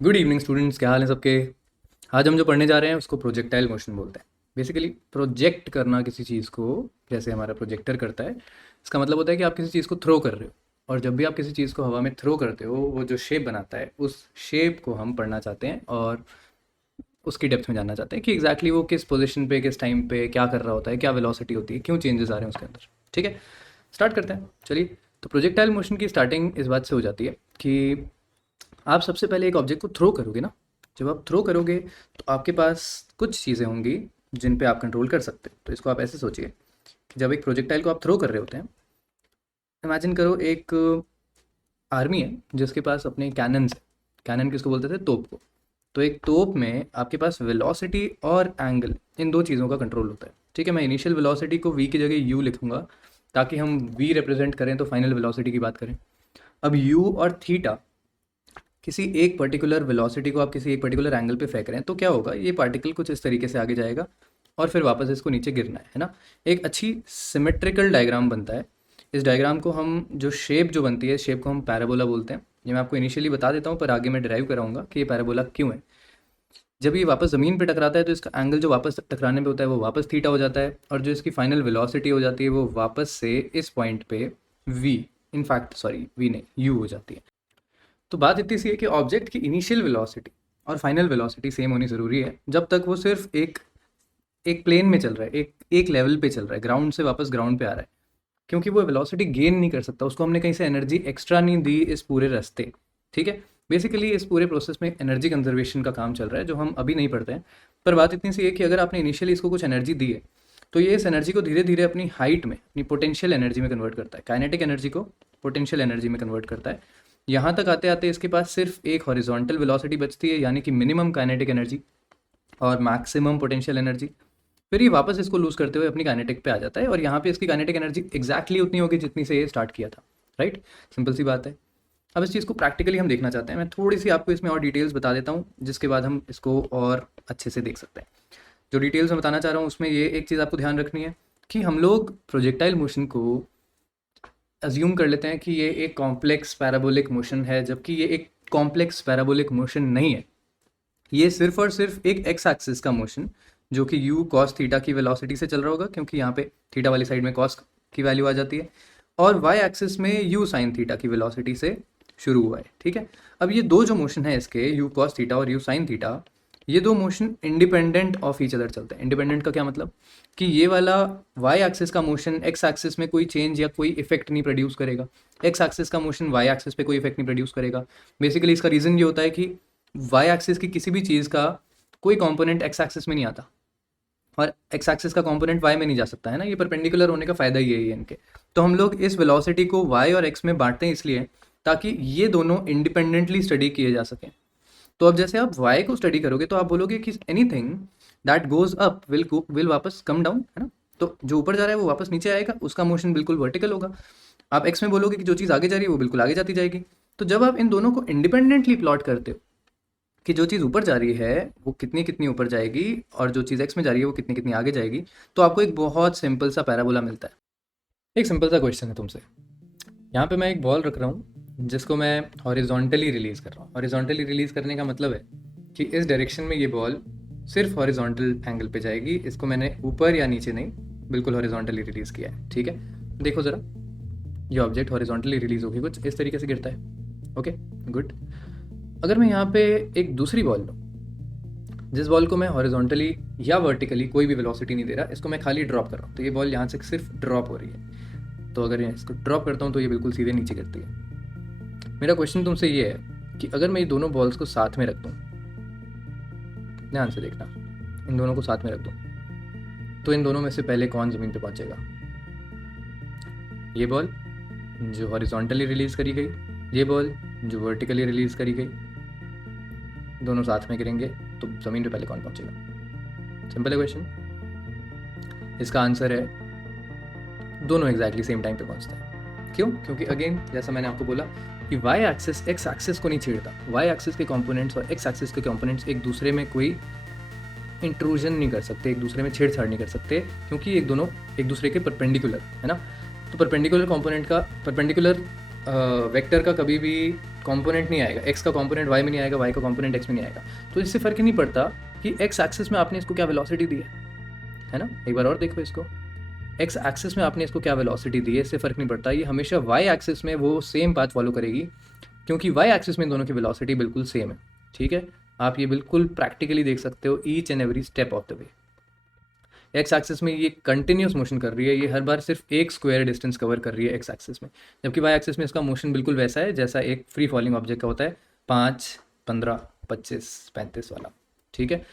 Good evening students, क्या हाल है सबके। आज हम जो पढ़ने जा रहे हैं उसको प्रोजेक्टाइल मोशन बोलते हैं। बेसिकली प्रोजेक्ट करना किसी चीज़ को, जैसे हमारा प्रोजेक्टर करता है, इसका मतलब होता है कि आप किसी चीज़ को थ्रो कर रहे हो। और जब भी आप किसी चीज़ को हवा में थ्रो करते हो, वो जो शेप बनाता है उस शेप को हम पढ़ना चाहते हैं और उसकी डेप्थ में जानना चाहते हैं कि एग्जैक्टली वो किस पोजीशन पे, किस टाइम पे क्या कर रहा होता है, क्या वेलोसिटी होती है, क्यों चेंजेस आ रहे हैं उसके अंदर। ठीक है, स्टार्ट करते हैं चलिए। तो प्रोजेक्टाइल मोशन की स्टार्टिंग इस बात से हो जाती है कि आप सबसे पहले एक ऑब्जेक्ट को थ्रो करोगे ना। जब आप थ्रो करोगे तो आपके पास कुछ चीज़ें होंगी जिन पे आप कंट्रोल कर सकते हो। तो इसको आप ऐसे सोचिए कि जब एक प्रोजेक्टाइल को आप थ्रो कर रहे होते हैं, इमेजिन करो एक आर्मी है जिसके पास अपने कैनन्स है। कैनन किसको बोलते थे? तोप को। तो एक तोप में आपके पास वेलोसिटी और एंगल, इन दो चीज़ों का कंट्रोल होता है। ठीक है, मैं इनिशियल वेलोसिटी को वी की जगह यू लिखूंगा ताकि हम वी रिप्रेजेंट करें तो फाइनल वेलोसिटी की बात करें। अब यू और थीटा, किसी एक पर्टिकुलर वेलोसिटी को आप किसी एक पर्टिकुलर एंगल पे फेंक रहे हैं तो क्या होगा, ये पार्टिकल कुछ इस तरीके से आगे जाएगा और फिर वापस इसको नीचे गिरना है ना। एक अच्छी सिमेट्रिकल डायग्राम बनता है। इस डायग्राम को हम, जो शेप जो बनती है, शेप को हम पैराबोला बोलते हैं। ये मैं आपको इनिशियली बता देता हूँ, पर आगे मैं डिराइव कराऊंगा कि ये पैराबोला क्यों है। जब ये वापस ज़मीन पे टकराता है तो इसका एंगल जो वापस टकराने पे होता है वो वापस थीटा हो जाता है, और जो इसकी फाइनल वेलोसिटी हो जाती है वो वापस से इस पॉइंट पे वी, इनफैक्ट सॉरी वी नहीं, यू हो जाती है। तो बात इतनी सी है कि ऑब्जेक्ट की इनिशियल वेलोसिटी और फाइनल वेलोसिटी सेम होनी ज़रूरी है जब तक वो सिर्फ एक एक प्लेन में चल रहा है, एक एक लेवल पे चल रहा है, ग्राउंड से वापस ग्राउंड पे आ रहा है। क्योंकि वो वेलोसिटी गेन नहीं कर सकता, उसको हमने कहीं से एनर्जी एक्स्ट्रा नहीं दी इस पूरे रास्ते। ठीक है, बेसिकली इस पूरे प्रोसेस में एनर्जी कंजर्वेशन का काम चल रहा है जो हम अभी नहीं पढ़ते हैं। पर बात इतनी सी है कि अगर आपने इनिशियली इसको कुछ एनर्जी दी है तो ये इस एनर्जी को धीरे धीरे अपनी हाइट में, अपनी पोटेंशियल एनर्जी में कन्वर्ट करता है। काइनेटिक एनर्जी को पोटेंशियल एनर्जी में कन्वर्ट करता है। यहाँ तक आते आते इसके पास सिर्फ एक हॉरिजॉन्टल वेलोसिटी बचती है, यानी कि मिनिमम काइनेटिक एनर्जी और मैक्सिमम पोटेंशियल एनर्जी। फिर ये वापस इसको लूज करते हुए अपनी काइनेटिक पे आ जाता है और यहाँ पे इसकी काइनेटिक एनर्जी एग्जैक्टली उतनी होगी जितनी से ये स्टार्ट किया था। राइट, सिंपल सी बात है। अब इस चीज़ को प्रैक्टिकली हम देखना चाहते हैं। मैं थोड़ी सी आपको इसमें और डिटेल्स बता देता हूँ जिसके बाद हम इसको और अच्छे से देख सकते हैं। जो डिटेल्स मैं बताना चाह रहा हूँ उसमें ये एक चीज़ आपको ध्यान रखनी है कि हम लोग प्रोजेक्टाइल मोशन को अज्यूम कर लेते हैं कि ये एक कॉम्प्लेक्स पैराबोलिक मोशन है, जबकि ये एक कॉम्प्लेक्स पैराबोलिक मोशन नहीं है। ये सिर्फ और सिर्फ एक एक्स एक्सिस का मोशन, जो कि यू कॉस थीटा की वेलोसिटी से चल रहा होगा, क्योंकि यहाँ पे थीटा वाली साइड में कॉस की वैल्यू आ जाती है, और वाई एक्सिस में यू साइन थीटा की वेलोसिटी से शुरू हुआ है। ठीक है, अब ये दो जो मोशन है इसके, यू कॉस थीटा और यू साइन थीटा, ये दो motion independent of each other चलते हैं। इंडिपेंडेंट का क्या मतलब कि ये वाला वाई एक्सिस का मोशन एक्स एक्सिस में कोई चेंज या कोई इफेक्ट नहीं प्रोड्यूस करेगा, एक्स एक्सिस का मोशन वाई एक्सिस पे कोई इफेक्ट नहीं प्रोड्यूस करेगा। बेसिकली इसका रीज़न ये होता है कि वाई एक्सिस की किसी भी चीज़ का कोई कंपोनेंट एक्स एक्सिस में नहीं आता और एक्स एक्सिस का कंपोनेंट वाई में नहीं जा सकता है ना। ये परपेंडिकुलर होने का फ़ायदा ही है इनके। तो हम लोग इस वेलोसिटी को वाई और एक्स में बांटते हैं इसलिए ताकि ये दोनों इंडिपेंडेंटली स्टडी किए जा सकें। तो अब जैसे आप वाई को स्टडी करोगे तो आप बोलोगे कि anything that goes up will वापस कम डाउन, है ना। तो जो ऊपर जा रहा है वो वापस नीचे आएगा, उसका मोशन बिल्कुल वर्टिकल होगा। आप एक्स में बोलोगे कि जो चीज़ आगे जा रही है वो बिल्कुल आगे जाती जाएगी। तो जब आप इन दोनों को इंडिपेंडेंटली प्लॉट करते हो कि जो चीज़ ऊपर जा रही है वो कितनी कितनी ऊपर जाएगी और जो चीज़ एक्स में जा रही है वो कितनी कितनी आगे जाएगी, तो आपको एक बहुत सिंपल सा पैराबोला मिलता है। एक सिंपल सा क्वेश्चन है तुमसे। यहाँ पे मैं एक बॉल रख रहा हूँ जिसको मैं हॉरिजॉन्टली रिलीज़ कर रहा हूँ। हॉरिजॉन्टली रिलीज़ करने का मतलब है कि इस डायरेक्शन में ये बॉल सिर्फ हॉरिजॉन्टल एंगल पे जाएगी। इसको मैंने ऊपर या नीचे नहीं, बिल्कुल हॉरिजॉन्टली रिलीज़ किया है। ठीक है, देखो ज़रा, ये ऑब्जेक्ट हॉरिजॉन्टली रिलीज़ होगी, कुछ इस तरीके से गिरता है। Okay, good. अगर मैं यहाँ पे एक दूसरी बॉल लूँ, जिस बॉल को मैं हॉरिजॉन्टली या वर्टिकली कोई भी वेलोसिटी नहीं दे रहा, इसको मैं खाली ड्रॉप कर रहा हूँ, तो ये बॉल यहाँ से सिर्फ ड्रॉप हो रही है। तो अगर इसको ड्रॉप करता हूँ तो ये बिल्कुल सीधे नीचे गिरती है। मेरा क्वेश्चन तुमसे ये है कि अगर मैं ये दोनों बॉल्स को साथ में रख दूँ, ध्यान से देखना, इन दोनों को साथ में रख दूँ तो इन दोनों में से पहले कौन ज़मीन पे पहुँचेगा? ये बॉल जो हॉरिजॉन्टली रिलीज़ करी गई, ये बॉल जो वर्टिकली रिलीज़ करी गई, दोनों साथ में गिरेंगे तो ज़मीन पे पहले कौन पहुँचेगा? सिंपल है क्वेश्चन। इसका आंसर है दोनों एग्जैक्टली सेम टाइम पे पहुँचते हैं। क्यों? क्योंकि अगेन जैसा मैंने आपको बोला कि वाई एक्सिस एक्स एक्सिस को नहीं छेड़ता। वाई एक्सिस के कंपोनेंट्स और एक्स एक्सिस के कंपोनेंट्स एक दूसरे में कोई इंट्रूजन नहीं कर सकते, एक दूसरे में छेड़छाड़ नहीं कर सकते, क्योंकि एक दोनों एक दूसरे के परपेंडिकुलर है ना। तो परपेंडिकुलर कंपोनेंट का, परपेंडिकुलर वेक्टर का कभी भी कंपोनेंट नहीं आएगा, x का कंपोनेंट y में नहीं आएगा, y का कंपोनेंट x में नहीं आएगा। तो इससे फ़र्क ही नहीं पड़ता कि x एक्सिस में आपने इसको क्या वेलोसिटी दी है ना। एक बार और देखो इसको, x एक्सिस में आपने इसको क्या वेलोसिटी दी है, इससे फ़र्क नहीं पड़ता। ये हमेशा y एक्सिस में वो सेम पाथ फॉलो करेगी, क्योंकि y एक्सिस में दोनों की वेलोसिटी बिल्कुल सेम है। ठीक है, आप ये बिल्कुल प्रैक्टिकली देख सकते हो each and every step of the way. X axis में ये कंटिन्यूस मोशन कर रही है, ये हर बार सिर्फ एक स्क्वायर डिस्टेंस कवर कर रही है एक्स एक्सिस में, जबकि वाई एक्सिस में इसका मोशन बिल्कुल वैसा है जैसा एक फ्री फॉलिंग ऑब्जेक्ट का होता है, 5, 15, 25, 35 वाला। ठीक है,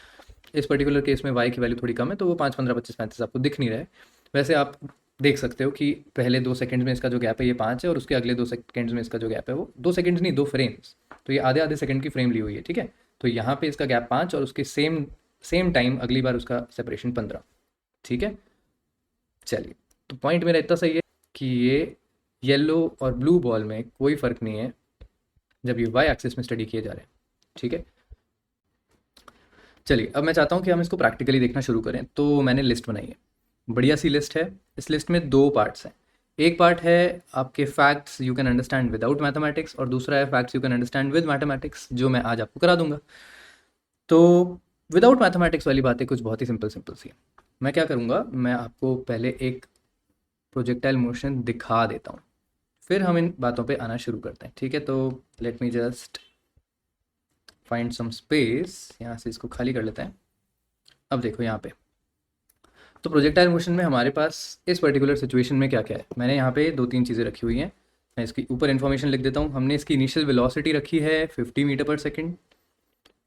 इस पर्टिकुलर केस में वाई की वैल्यू थोड़ी कम है, तो वो 5, 15, 25, 35 आपको दिख नहीं रहा है। वैसे आप देख सकते हो कि पहले 2 सेकंड्स में इसका जो गैप है ये 5 है, और उसके अगले 2 सेकंड्स में इसका जो गैप है वो 2 सेकंड्स नहीं, 2 फ्रेम्स, तो ये आधे आधे सेकंड की फ्रेम ली हुई है। ठीक है, तो यहाँ पे इसका गैप 5 और उसके सेम टाइम अगली बार उसका सेपरेशन 15। ठीक है, चलिए, तो पॉइंट मेरा इतना सही है कि ये येलो और ब्लू बॉल में कोई फ़र्क नहीं है जब ये वाई एक्सिस में स्टडी किए जा रहे हैं। ठीक है, चलिए अब मैं चाहता हूँ कि हम इसको प्रैक्टिकली देखना शुरू करें। तो मैंने लिस्ट बनाई है, बढ़िया सी लिस्ट है। इस लिस्ट में 2 पार्ट्स हैं। एक पार्ट है आपके facts you can understand without mathematics, और दूसरा है facts you can understand with mathematics, जो मैं आज आपको करा दूंगा। तो विदाउट मैथमेटिक्स वाली बातें कुछ बहुत ही सिंपल सी हैं। मैं क्या करूँगा, मैं आपको पहले एक प्रोजेक्टाइल मोशन दिखा देता हूँ, फिर हम इन बातों पे आना शुरू करते हैं। ठीक है, तो let me just find some space, यहाँ से इसको खाली कर लेते हैं। अब देखो यहाँ पे, तो प्रोजेक्टाइल मोशन में हमारे पास इस पर्टिकुलर सिचुएशन में क्या क्या है। मैंने यहाँ पे 2-3 चीज़ें रखी हुई हैं, मैं इसकी ऊपर इन्फॉर्मेशन लिख देता हूँ। हमने इसकी इनिशियल वेलोसिटी रखी है 50 मीटर पर सेकेंड,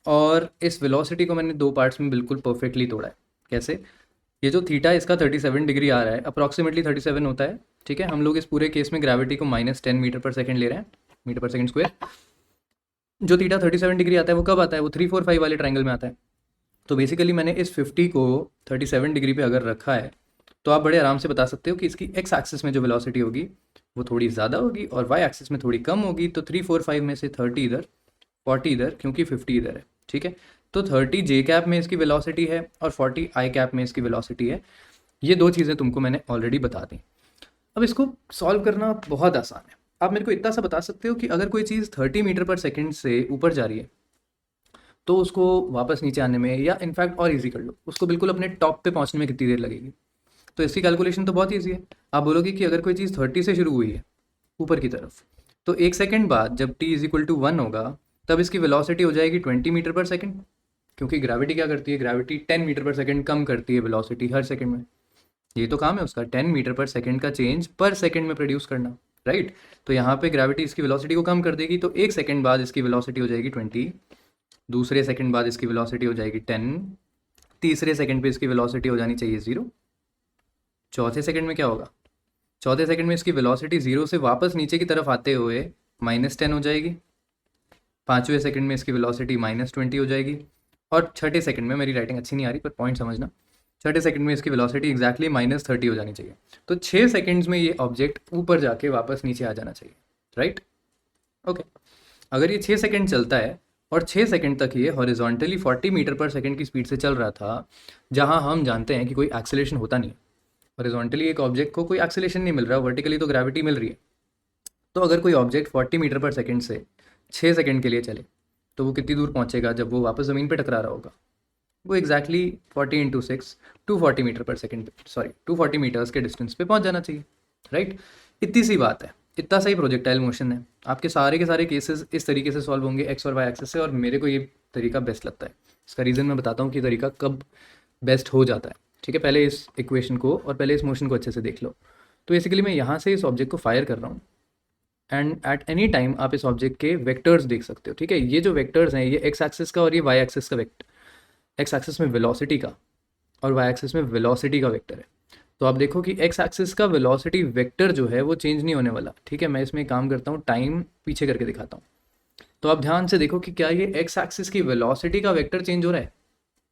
और इस वेलोसिटी को मैंने 2 पार्ट्स में बिल्कुल परफेक्टली तोड़ा है। कैसे, ये जो थीटा इसका 37 डिग्री आ रहा है, अप्रॉक्सीमेटली 37 होता है। ठीक है, हम लोग इस पूरे केस में ग्रेविटी को -10 मीटर पर सेकेंड ले रहे हैं, मीटर पर सेकेंड स्क्वायर। जो थीटा 37 डिग्री आता है वो कब आता है, वो 3, 4, 5 वाले ट्रायंगल में आता है। तो बेसिकली मैंने इस 50 को 37 डिग्री पे अगर रखा है, तो आप बड़े आराम से बता सकते हो कि इसकी एक्स एक्सिस में जो वेलोसिटी होगी वो थोड़ी ज़्यादा होगी और वाई एक्सिस में थोड़ी कम होगी। तो 3, 4, 5 में से 30 इधर, 40 इधर, क्योंकि 50 इधर है। ठीक है, तो 30 जे कैप में इसकी वेलोसिटी है और 40 आई कैप में इसकी वेलोसिटी है। ये 2 चीज़ें तुमको मैंने ऑलरेडी बता दी। अब इसको सॉल्व करना बहुत आसान है। आप मेरे को इतना सा बता सकते हो कि अगर कोई चीज़ 30 मीटर पर सेकेंड से ऊपर जा रही है, तो उसको वापस नीचे आने में, या इनफैक्ट और इजी कर लो, उसको बिल्कुल अपने टॉप पे पहुंचने में कितनी देर लगेगी। तो इसकी कैलकुलेशन तो बहुत ईजी है। आप बोलोगे कि अगर कोई चीज़ 30 से शुरू हुई है ऊपर की तरफ, तो 1 सेकेंड बाद जब t = 1 होगा, तब इसकी वेलोसिटी हो जाएगी 20 मीटर पर सेकेंड, क्योंकि ग्रेविटी क्या करती है, ग्रेविटी 10 मीटर पर सेकेंड कम करती है वेलोसिटी हर सेकेंड में। ये तो काम है उसका, 10 मीटर पर सेकेंड का चेंज पर सेकेंड में प्रोड्यूस करना, राइट। तो यहाँ पे ग्रेविटी इसकी वेलोसिटी को कम कर देगी, तो 1 सेकेंड बाद इसकी वेलोसिटी हो जाएगी 20, दूसरे सेकंड बाद इसकी वेलोसिटी हो जाएगी 10, तीसरे सेकंड पे इसकी वेलोसिटी हो जानी चाहिए 0, चौथे सेकंड में क्या होगा, चौथे सेकंड में इसकी वेलोसिटी 0 से वापस नीचे की तरफ आते हुए -10 हो जाएगी, पाँचवें सेकंड में इसकी वेलोसिटी -20 हो जाएगी, और छठे सेकंड में, मेरी राइटिंग अच्छी नहीं आ रही पर पॉइंट समझना, छठे सेकंड में इसकी वेलोसिटी एग्जैक्टली -30 हो जानी चाहिए। तो 6 सेकंड्स में ये ऑब्जेक्ट ऊपर जाके वापस नीचे आ जाना चाहिए, राइट। ओके, अगर ये 6 सेकंड चलता है और 6 सेकंड तक ये हॉरिजॉन्टली 40 मीटर पर सेकंड की स्पीड से चल रहा था, जहां हम जानते हैं कि कोई एक्सेलेरेशन होता नहीं है। हॉरिजॉन्टली एक ऑब्जेक्ट को कोई एक्सेलेरेशन नहीं मिल रहा, वर्टिकली तो ग्रेविटी मिल रही है। तो अगर कोई ऑब्जेक्ट 40 मीटर पर सेकंड से 6 सेकंड के लिए चले, तो वो कितनी दूर पहुंचेगा जब वो वापस ज़मीन पर टकरा रहा होगा, वो एग्जैक्टली 40 × 6 240 मीटर पर सेकंड, सॉरी 240 मीटर्स के डिस्टेंस पे पहुंच जाना चाहिए, राइट। इतनी सी बात है, इतना सही प्रोजेक्टाइल मोशन है। आपके सारे के सारे केसेस इस तरीके से सॉल्व होंगे एक्स और वाई एक्सेस से, और मेरे को ये तरीका बेस्ट लगता है। इसका रीज़न मैं बताता हूँ कि तरीका कब बेस्ट हो जाता है। ठीक है, पहले इस इक्वेशन को और पहले इस मोशन को अच्छे से देख लो। तो बेसिकली मैं यहाँ से इस ऑब्जेक्ट को फायर कर रहा हूँ, एंड एट एनी टाइम आप इस ऑब्जेक्ट के वेक्टर्स देख सकते हो। ठीक है, ये जो वेक्टर्स हैं, ये एक्स एक्सिस का और ये वाई एक्सिस का वेक्टर, एक्स एक्सिस में वेलोसिटी का और वाई एक्सिस में वेलोसिटी का वेक्टर है। तो आप देखो कि एक्स एक्सिस का वेलोसिटी वेक्टर जो है वो चेंज नहीं होने वाला। ठीक है, मैं इसमें काम करता हूँ, टाइम पीछे करके दिखाता हूँ। तो आप ध्यान से देखो कि क्या ये एक्स एक्सिस की वेलोसिटी का वेक्टर चेंज हो रहा है,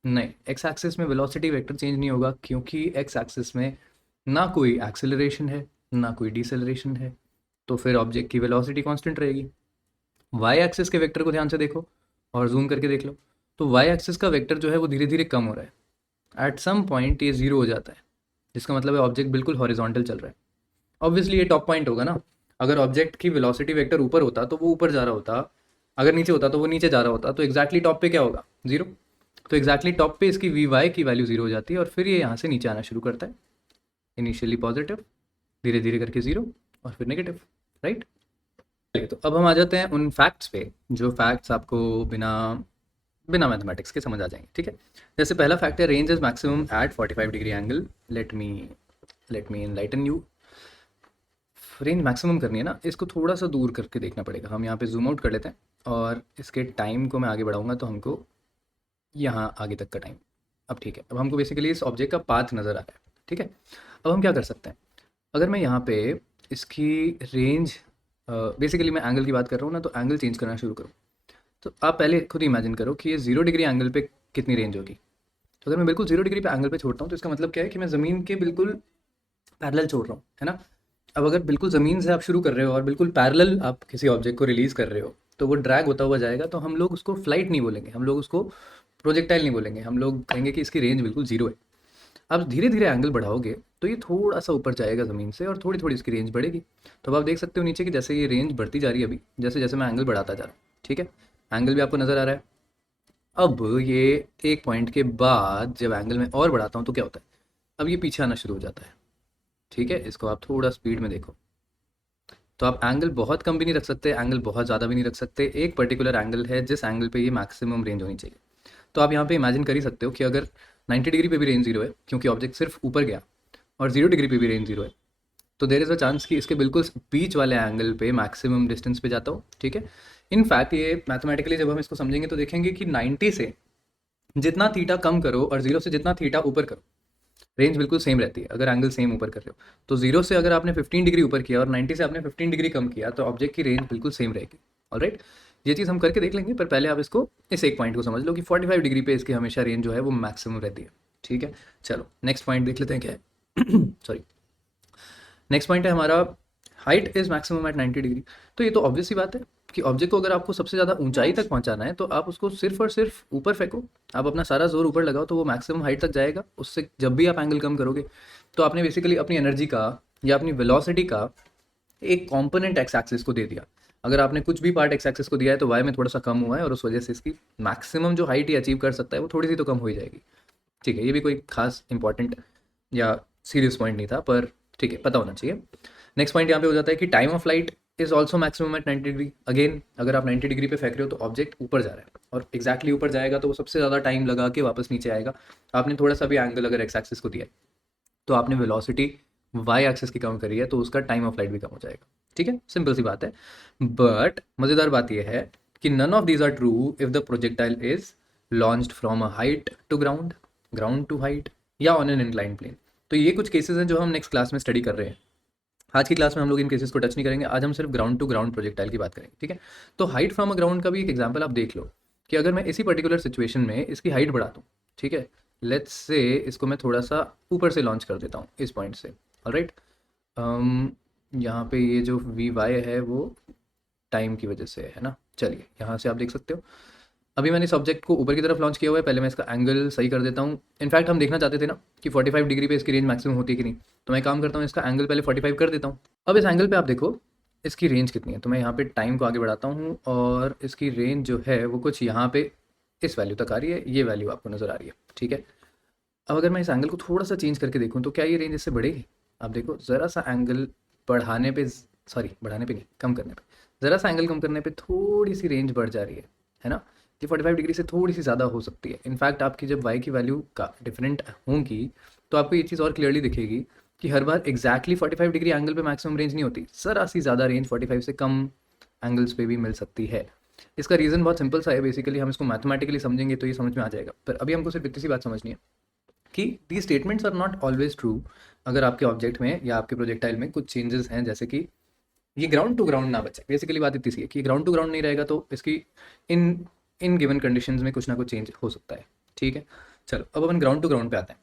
नहीं, एक्स एक्सिस में वेलोसिटी वेक्टर चेंज नहीं होगा, क्योंकि एक्स एक्सिस में ना कोई एक्सेलरेशन है ना कोई डिसेलरेशन है, तो फिर ऑब्जेक्ट की वेलोसिटी कांस्टेंट रहेगी। वाई एक्सिस के वेक्टर को ध्यान से देखो और जूम करके देख लो, तो वाई एक्सिस का वेक्टर जो है वो धीरे धीरे कम हो रहा है। एट सम पॉइंट ये 0 हो जाता है, जिसका मतलब है ऑब्जेक्ट बिल्कुल हॉरिजॉन्टल चल रहा है। ऑब्वियसली ये टॉप पॉइंट होगा ना, अगर ऑब्जेक्ट की वेलोसिटी वेक्टर ऊपर होता तो वो ऊपर जा रहा होता, अगर नीचे होता तो वो नीचे जा रहा होता, तो एग्जैक्टली टॉप पे क्या होगा, जीरो। तो एग्जैक्टली टॉप पे इसकी वी वाई की वैल्यू जीरो हो जाती है और फिर ये यहाँ से नीचे आना शुरू करता है, इनिशियली पॉजिटिव, धीरे धीरे करके जीरो और फिर नेगेटिव, राइट। तो अब हम आ जाते हैं उन फैक्ट्स पे, जो फैक्ट्स आपको बिना बिना मैथमेटिक्स के समझ आ जाएंगे, ठीक है। जैसे पहला फैक्ट है range is maximum at 45 degree angle. Let me enlighten you. Range maximum करनी है ना, इसको थोड़ा सा दूर करके देखना पड़ेगा। हम यहाँ पे जूम आउट कर लेते हैं और इसके टाइम को मैं आगे बढ़ाऊंगा तो हमको यहाँ आगे तक का टाइम, अब ठीक है। अब हमको बेसिकली इस ऑब्जेक्ट का पाथ नज़र आ रहा है, ठीक है। अब हम क्या कर सकते हैं, अगर मैं यहाँ पे इसकी रेंज, बेसिकली मैं एंगल की बात कर रहा हूँ ना, तो एंगल चेंज करना शुरू करूँ, तो आप पहले खुद इमेजिन करो कि ये 0 डिग्री एंगल पे कितनी रेंज होगी। तो अगर मैं बिल्कुल 0 डिग्री पे एंगल पे छोड़ता हूँ तो इसका मतलब क्या है कि मैं ज़मीन के बिल्कुल पैरेलल छोड़ रहा हूँ, है ना। अब अगर बिल्कुल ज़मीन से आप शुरू कर रहे हो और बिल्कुल पैरेलल आप किसी ऑब्जेक्ट को रिलीज़ कर रहे हो, तो वो ड्रैग होता हुआ जाएगा। तो हम लोग उसको फ्लाइट नहीं बोलेंगे, हम लोग उसको प्रोजेक्टाइल नहीं बोलेंगे, हम लोग कहेंगे कि इसकी रेंज बिल्कुल जीरो है। आप धीरे धीरे एंगल बढ़ाओगे तो ये थोड़ा सा ऊपर जाएगा ज़मीन से और थोड़ी थोड़ी इसकी रेंज बढ़ेगी। तो अब आप देख सकते हो नीचे कि जैसे ये रेंज बढ़ती जा रही है अभी, जैसे जैसे मैं एंगल बढ़ाता जा रहा हूँ, ठीक है। एंगल भी आपको नज़र आ रहा है। अब ये एक पॉइंट के बाद जब एंगल में और बढ़ाता हूँ तो क्या होता है, अब ये पीछे आना शुरू हो जाता है, ठीक है। इसको आप थोड़ा स्पीड में देखो, तो आप एंगल बहुत कम भी नहीं रख सकते, एंगल बहुत ज़्यादा भी नहीं रख सकते, एक पर्टिकुलर एंगल है जिस एंगल पे ये मैक्सिमम रेंज होनी चाहिए। तो आप यहाँ पे इमेजिन कर ही सकते हो कि अगर 90 डिग्री पे भी रेंज जीरो है, क्योंकि ऑब्जेक्ट सिर्फ ऊपर गया, और 0 डिग्री पे भी रेंज जीरो है, तो देर इज़ अ चांस कि इसके बिल्कुल बीच वाले एंगल पे मैक्सिमम डिस्टेंस पे जाता हो, ठीक है। इनफैक्ट ये मैथमेटिकली जब हम इसको समझेंगे तो देखेंगे कि 90 से जितना थीटा कम करो और 0 से जितना थीटा ऊपर करो, रेंज बिल्कुल सेम रहती है अगर एंगल सेम ऊपर कर रहे हो। तो 0 से अगर आपने 15 डिग्री ऊपर किया और 90 से आपने 15 डिग्री कम किया तो ऑब्जेक्ट की रेंज बिल्कुल सेम रहेगी, ऑलराइट। ये चीज़ हम करके देख लेंगे, पर पहले आप इसको इस एक पॉइंट को समझ लो कि 45 डिग्री पे इसकी हमेशा रेंज जो है वो मैक्सिमम रहती है, ठीक है। चलो नेक्स्ट पॉइंट देख लेते हैं क्या है। सॉरी, नेक्स्ट पॉइंट है हमारा height is maximum at 90 degree. तो ये तो ऑब्वियस सी बात है कि ऑब्जेक्ट को अगर आपको सबसे ज़्यादा ऊंचाई तक पहुंचाना है तो आप उसको सिर्फ और सिर्फ ऊपर फेंको, आप अपना सारा जोर ऊपर लगाओ तो वो मैक्सिमम हाइट तक जाएगा। उससे जब भी आप एंगल कम करोगे तो आपने बेसिकली अपनी एनर्जी का या अपनी वेलोसिटी का एक कॉम्पोनेंट एक्स एक्सिस को दे दिया। अगर आपने कुछ भी पार्ट एक्स एक्सिस को दिया है तो वाई में थोड़ा सा कम हुआ है और उस वजह से इसकी मैक्सिमम जो हाइट ये अचीव कर सकता है वो थोड़ी सी तो कम हो ही जाएगी, ठीक है। ये भी कोई खास इंपॉर्टेंट या सीरियस पॉइंट नहीं था, पर ठीक है, पता होना चाहिए। नेक्स्ट पॉइंट यहाँ पे हो जाता है कि time of flight is also maximum at 90 degree. Again अगर आप 90 डिग्री पे फेंक रहे हो तो ऑब्जेक्ट ऊपर जा रहा है और एग्जैक्टली ऊपर जाएगा तो वो सबसे ज़्यादा टाइम लगा के वापस नीचे आएगा। आपने थोड़ा सा भी एंगल अगर एक्स एक्सिस को दिया है तो आपने वेलोसिटी वाई एक्सिस की कम करी है तो उसका टाइम ऑफ लाइट भी कम हो जाएगा, ठीक है। सिंपल सी बात है। बट मज़ेदार बात यह है कि none of these are true if the projectile is launched from a height to ground, ground to height, या ऑन एन इंक्लाइन प्लेन। तो ये कुछ केसेस हैं जो हम नेक्स्ट क्लास में स्टडी कर रहे हैं। आज की क्लास में हम लोग इन केसेस को टच नहीं करेंगे, आज हम सिर्फ ग्राउंड टू ग्राउंड प्रोजेक्टाइल की बात करेंगे, ठीक है। तो हाइट फ्रॉम अ ग्राउंड का भी एक एग्जांपल आप देख लो कि अगर मैं इसी पर्टिकुलर सिचुएशन में इसकी हाइट बढ़ा दूँ, ठीक है, लेट्स से इसको मैं थोड़ा सा ऊपर से लॉन्च कर देता हूँ इस पॉइंट से, ऑलराइट। यहाँ पे ये जो वी वाई है वो टाइम की वजह से है ना। चलिए यहाँ से आप देख सकते हो अभी मैंने इस ऑब्जेक्ट को ऊपर की तरफ लॉन्च किया हुआ है, पहले मैं इसका एंगल सही कर देता हूँ। इनफैक्ट हम देखना चाहते थे ना कि 45 डिग्री पे इसकी रेंज मैक्सिमम होती है कि नहीं, तो मैं काम करता हूँ इसका एंगल पहले 45 कर देता हूँ। अब इस एंगल पे आप देखो इसकी रेंज कितनी है, तो मैं यहाँ पे टाइम को आगे बढ़ाता हूँ और इसकी रेंज जो है वो कुछ यहाँ पे इस वैल्यू तक आ रही है, ये वैल्यू आपको नज़र आ रही है, ठीक है। अब अगर मैं इस एंगल को थोड़ा सा चेंज करके देखूँ तो क्या ये रेंज इससे बढ़ेगी? आप देखो ज़रा सा एंगल बढ़ाने पे, सॉरी बढ़ाने पे नहीं, कम करने पे, ज़रा सा एंगल कम करने पे थोड़ी सी रेंज बढ़ जा रही है ना। ये 45 डिग्री से थोड़ी सी ज़्यादा हो सकती है। इनफैक्ट आपकी जब वाई की वैल्यू का डिफरेंट होंगी तो आपको ये चीज़ और क्लियरली दिखेगी कि हर बार एग्जैक्टली 45 डिग्री एंगल पे मैक्सिमम रेंज नहीं होती, ज़रा सी ज़्यादा रेंज 45 से कम एंगल्स पे भी मिल सकती है। इसका रीज़न बहुत सिंपल सा है, बेसिकली हम इसको मैथमेटिकली समझेंगे तो ये समझ में आ जाएगा, पर अभी हमको सिर्फ इतनी सी बात समझनी है कि the statements are not always true. अगर आपके ऑब्जेक्ट में या आपके प्रोजेक्टाइल में कुछ चेंजेस हैं, जैसे कि ये ग्राउंड टू ग्राउंड ना बचे, बेसिकली बात इतनी सी है कि ग्राउंड टू ग्राउंड नहीं रहेगा तो इसकी इन इन गिवन कंडीशंस में कुछ ना कुछ चेंज हो सकता है, ठीक है। चलो अब अपन ग्राउंड टू ग्राउंड पे आते हैं।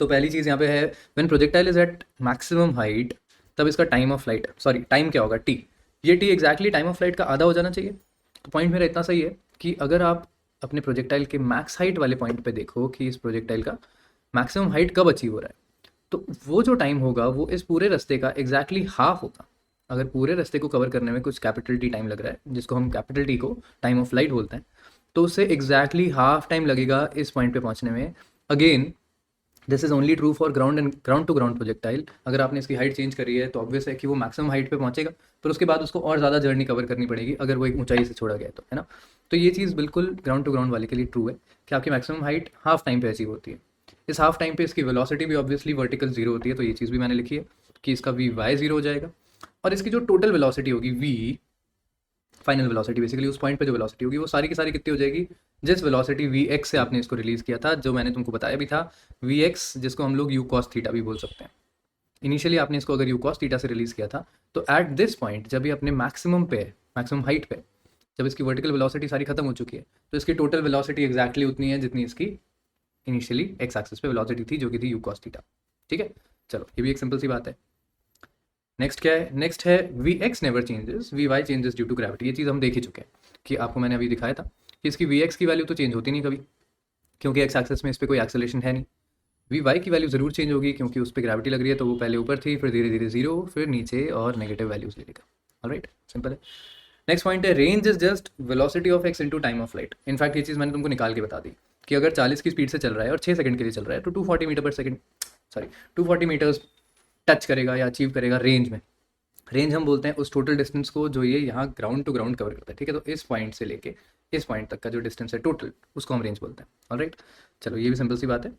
तो पहली चीज़ यहाँ पे है when projectile is at maximum height, तब इसका time of flight, sorry time क्या होगा, टी। ये T exactly time of flight का आधा हो जाना चाहिए। तो पॉइंट मेरा इतना सही है कि अगर आप अपने प्रोजेक्टाइल के मैक्स हाइट वाले पॉइंट पे देखो कि इस प्रोजेक्टाइल का मैक्सिमम हाइट कब अचीव हो रहा है, तो वो जो टाइम होगा वो इस पूरे रास्ते का एग्जैक्टली हाफ होगा। अगर पूरे रास्ते को कवर करने में कुछ कैपिटल टी टाइम लग रहा है, जिसको हम कैपिटल टी को टाइम ऑफ फ्लाइट बोलते हैं, तो उससे एग्जैक्टली हाफ टाइम लगेगा इस पॉइंट पे पहुंचने में। Again this is only true for ground and ground to ground projectile. अगर आपने इसकी हाइट चेंज करी है तो ऑब्वियस है कि वो मैक्सिमम हाइट पे पहुंचेगा, पर उसके बाद उसको और ज़्यादा जर्नी कवर करनी पड़ेगी अगर वो एक ऊंचाई से छोड़ा गया है तो, है ना। तो ये चीज़ बिल्कुल ग्राउंड टू ग्राउंड वाले के लिए ट्रू है कि आपकी मैक्सिमम हाइट हाफ टाइम पे अचीव होती है। इस हाफ टाइम पे इसकी वेलोसिटी भी ऑब्वियसली वर्टिकल जीरो होती है, तो ये चीज़ भी मैंने लिखी है कि इसका वी वाई जीरो हो जाएगा। और इसकी जो टोटल वेलोसिटी होगी वी फाइनल वेलोसिटी, बेसिकली उस पॉइंट पे जो वेलोसिटी होगी वो सारी की सारी कितनी हो जाएगी, जिस वेलोसिटी वी एक्स से आपने इसको रिलीज़ किया था, जो मैंने तुमको बताया भी था वी एक्स, जिसको हम लोग यू कॉस थीटा भी बोल सकते हैं। इनिशियली आपने इसको अगर यू कॉस थीटा से रिलीज़ किया था, तो एट दिस पॉइंट जब ये अपने मैक्सिमम पे है, मैक्सिमम हाइट पे, जब इसकी वर्टिकल वेलोसिटी सारी खत्म हो चुकी है, तो इसकी टोटल वेलोसिटी एग्जैक्टली उतनी है जितनी इसकी इनिशियली एक्स एक्सिस पे वेलोसिटी थी, जो कि थी यू कॉस थीटा। ठीक है, चलो ये भी एक सिंपल सी बात है। नेक्स्ट क्या है, नेक्स्ट है V X never changes, V Y changes due to gravity. ये चीज़ हम देख ही चुके हैं कि आपको मैंने अभी दिखाया था कि इसकी वी एक्स की वैल्यू तो चेंज होती नहीं कभी, क्योंकि एक्स एक्सेस में इस पर कोई एक्सेलेरेशन है नहीं। वी वाई की वैल्यू ज़रूर चेंज होगी क्योंकि उस पर ग्रेविटी लग रही है, तो वो पहले ऊपर थी, फिर धीरे धीरे जीरो, फिर नीचे और नेगेटिव वैल्यूज ले लेगा। ऑलराइट, सिंपल है। नेक्स्ट पॉइंट है range is just velocity of x into time of light. In fact ये चीज़ मैंने तुमको निकाल के बता दी कि अगर 40 की स्पीड से चल रहा है और 6 सेकंड के लिए चल रहा है, तो 240 मीटर पर सेकंड, सॉरी 240 मीटर्स टच करेगा या अचीव करेगा रेंज में। रेंज हम बोलते हैं उस टोटल डिस्टेंस को जो ये यहाँ ग्राउंड टू ग्राउंड कवर करता है। ठीक है, तो इस पॉइंट से लेके इस पॉइंट तक का जो डिस्टेंस है टोटल, उसको हम रेंज बोलते हैं। ऑलराइट, चलो ये भी सिंपल सी बात है।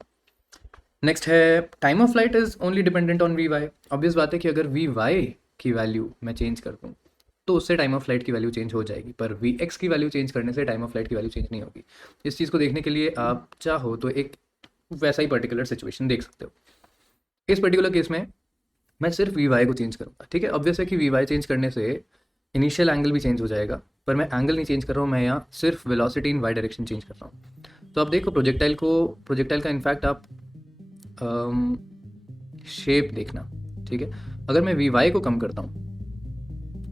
नेक्स्ट है time of flight is only dependent on V Y. Obvious बात है कि अगर वी वाई की वैल्यू मैं चेंज कर दूँ तो उससे टाइम ऑफ फ्लाइट की वैल्यू चेंज हो जाएगी, पर वी एक्स की वैल्यू चेंज करने से टाइम ऑफ फ्लाइट की वैल्यू चेंज नहीं होगी। इस चीज़ को देखने के लिए आप चाहो तो एक वैसा ही पर्टिकुलर सिचुएशन देख सकते हो। इस पर्टिकुलर केस में मैं सिर्फ वी वाई को चेंज करूँगा। ठीक है, ऑब्वियस है कि वी वाई चेंज करने से इनिशियल एंगल भी चेंज हो जाएगा, पर मैं एंगल नहीं चेंज कर रहा हूँ, मैं यहाँ सिर्फ velocity in Y direction change कर रहा हूँ। तो आप देखो प्रोजेक्टाइल का इनफैक्ट आप शेप देखना। ठीक है, अगर मैं वी वाई को कम करता हूँ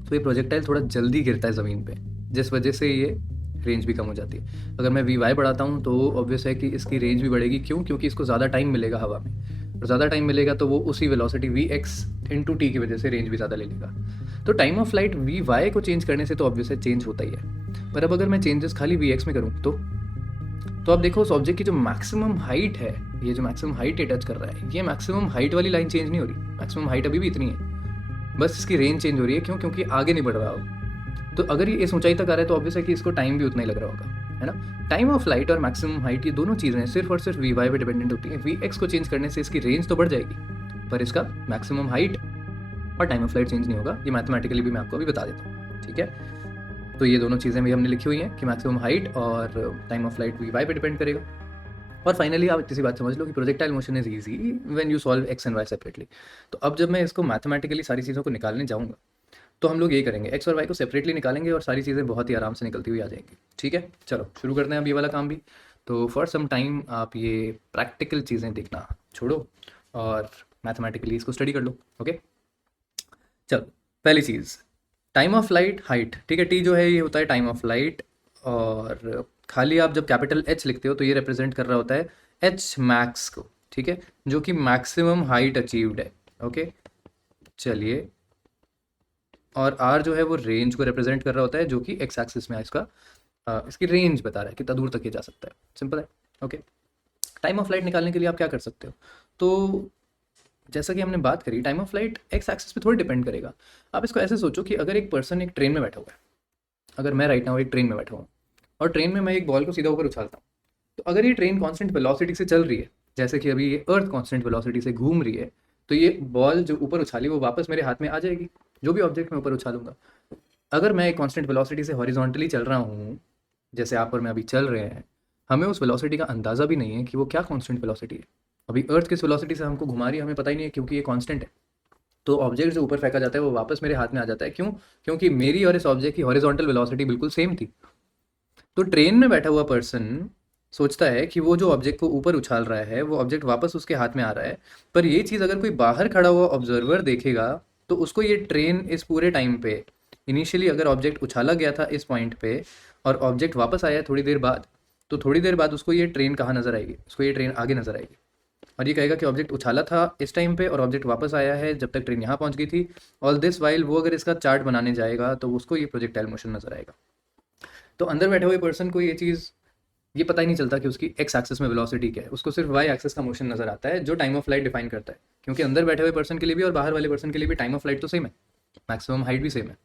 तो ये प्रोजेक्टाइल थोड़ा जल्दी गिरता है ज़मीन पे, जिस वजह से ये रेंज भी कम हो जाती है। अगर मैं वी वाई बढ़ाता हूँ तो ऑब्वियस है कि इसकी रेंज भी बढ़ेगी। क्यों? क्योंकि इसको ज़्यादा टाइम मिलेगा हवा में, और ज़्यादा टाइम मिलेगा तो वो उसी velocity V X into T की वजह से रेंज भी ज़्यादा ले लेगा। तो time of flight V Y को चेंज करने से तो ऑब्वियस है चेंज होता ही है, पर अब अगर मैं चेंजेस खाली वी एक्स में करूँ तो आप देखो उस ऑब्जेक्ट की जो मैक्सिमम हाइट है, ये जो मैक्सिमम हाइट ये टच कर रहा है, ये मैक्सिमम हाइट वाली लाइन चेंज नहीं हो रही। मैक्सिमम हाइट अभी भी इतनी है, बस इसकी रेंज चेंज हो रही है। क्यों? क्योंकि आगे नहीं बढ़ रहा हो। तो अगर ये इस ऊंचाई तक आ रहा है तो ऑब्वियस है कि इसको टाइम भी उतना ही लग रहा होगा, है ना। टाइम ऑफ फ्लाइट और मैक्सिमम हाइट, ये दोनों चीज़ें सिर्फ और सिर्फ वी वाई पे डिपेंडेंट होती है। वी एक्स को चेंज करने से इसकी रेंज तो बढ़ जाएगी, पर इसका मैक्सिमम हाइट और टाइम ऑफ फ्लाइट चेंज नहीं होगा। ये मैथमेटिकली भी मैं आपको अभी बता देता हूँ। ठीक है, तो ये दोनों चीज़ें भी हमने लिखी हुई हैं कि मैक्सिमम हाइट और time of flight V Y पे डिपेंड करेगा। और फाइनली आप इतनी सी बात समझ लो कि projectile motion is easy when you solve X and Y separately. तो अब जब मैं इसको मैथमेटिकली सारी चीज़ों को निकालने जाऊँगा तो हम लोग ये करेंगे, एक्स और वाई को सेपरेटली निकालेंगे और सारी चीज़ें बहुत ही आराम से निकलती हुई आ जाएंगी। ठीक है, चलो शुरू करते हैं अब ये वाला काम भी। तो फॉर सम टाइम आप ये प्रैक्टिकल चीज़ें देखना छोड़ो और मैथमेटिकली इसको स्टडी कर लो। ओके, चलो पहली चीज़ टाइम ऑफ लाइट हाइट। ठीक है, टी जो है ये होता है टाइम ऑफ लाइट, और खाली आप जब कैपिटल एच लिखते हो तो ये रिप्रेजेंट कर रहा होता है एच मैक्स को। ठीक है, जो कि मैक्सिमम हाइट अचीव्ड है। ओके, चलिए, और आर जो है वो रेंज को रिप्रेजेंट कर रहा होता है, जो कि एक्स एक्सिस में है इसका, इसकी रेंज बता रहा है कितना दूर तक ये जा सकता है। सिंपल है। ओके, टाइम ऑफ लाइट निकालने के लिए आप क्या कर सकते हो, तो जैसा कि हमने बात करी time of light x axis पे थोड़ी डिपेंड करेगा। आप इसको ऐसे सोचो कि अगर एक पर्सन एक ट्रेन में बैठा हुआ है, अगर मैं राइट नाउ एक ट्रेन में बैठा हूँ और ट्रेन में मैं एक बॉल को सीधा ऊपर उछालता हूँ, तो अगर ये ट्रेन कांस्टेंट वेलोसिटी से चल रही है, जैसे कि अभी ये अर्थ कांस्टेंट वेलोसिटी से घूम रही है, तो ये बॉल जो ऊपर उछाली वो वापस मेरे हाथ में आ जाएगी, जो भी ऑब्जेक्ट मैं ऊपर उछालूंगा। अगर मैं एक कांस्टेंट वेलोसिटी से हॉरिजॉन्टली चल रहा हूँ, जैसे आप और मैं अभी चल रहे हैं, हमें उस वेलोसिटी का अंदाज़ा भी नहीं है कि वो क्या कांस्टेंट वेलोसिटी है। अभी अर्थ किस वेलोसिटी से हमको घुमा रही है हमें पता ही नहीं है, क्योंकि ये कांस्टेंट है। तो ऑब्जेक्ट जो ऊपर फेंका जाता है वो वापस मेरे हाथ में आ जाता है। क्यों? क्योंकि मेरी और इस ऑब्जेक्ट की हॉरिजॉन्टल वेलोसिटी बिल्कुल सेम थी। तो ट्रेन में बैठा हुआ पर्सन सोचता है कि वो जो ऑब्जेक्ट को ऊपर उछाल रहा है वो ऑब्जेक्ट वापस उसके हाथ में आ रहा है, पर ये चीज़ अगर कोई बाहर खड़ा हुआ ऑब्जर्वर देखेगा तो उसको ये ट्रेन इस पूरे टाइम पे, इनिशियली अगर ऑब्जेक्ट उछाला गया था इस पॉइंट पे और ऑब्जेक्ट वापस आया थोड़ी देर बाद, तो थोड़ी देर बाद उसको ये ट्रेन कहाँ नज़र आएगी, उसको ये ट्रेन आगे नज़र आएगी। और ये कहेगा कि ऑब्जेक्ट उछाला था इस टाइम पे और ऑब्जेक्ट वापस आया है जब तक ट्रेन यहाँ पहुँच गई थी। ऑल दिस वाइल वो अगर इसका चार्ट बनाने जाएगा तो उसको ये प्रोजेक्टाइल मोशन नजर आएगा। तो अंदर बैठे हुए पर्सन को ये चीज़ ये पता ही नहीं चलता कि उसकी एक्स एक्सिस में वेलोसिटी क्या है, उसको सिर्फ वाई एक्सिस का मोशन नजर आता है जो टाइम ऑफ फ्लाइट डिफाइन करता है। क्योंकि अंदर बैठे हुए पर्सन के लिए भी और बाहर वाले पर्सन के लिए भी टाइम ऑफ फ्लाइट तो सेम है, मैक्सिमम हाइट भी सेम है।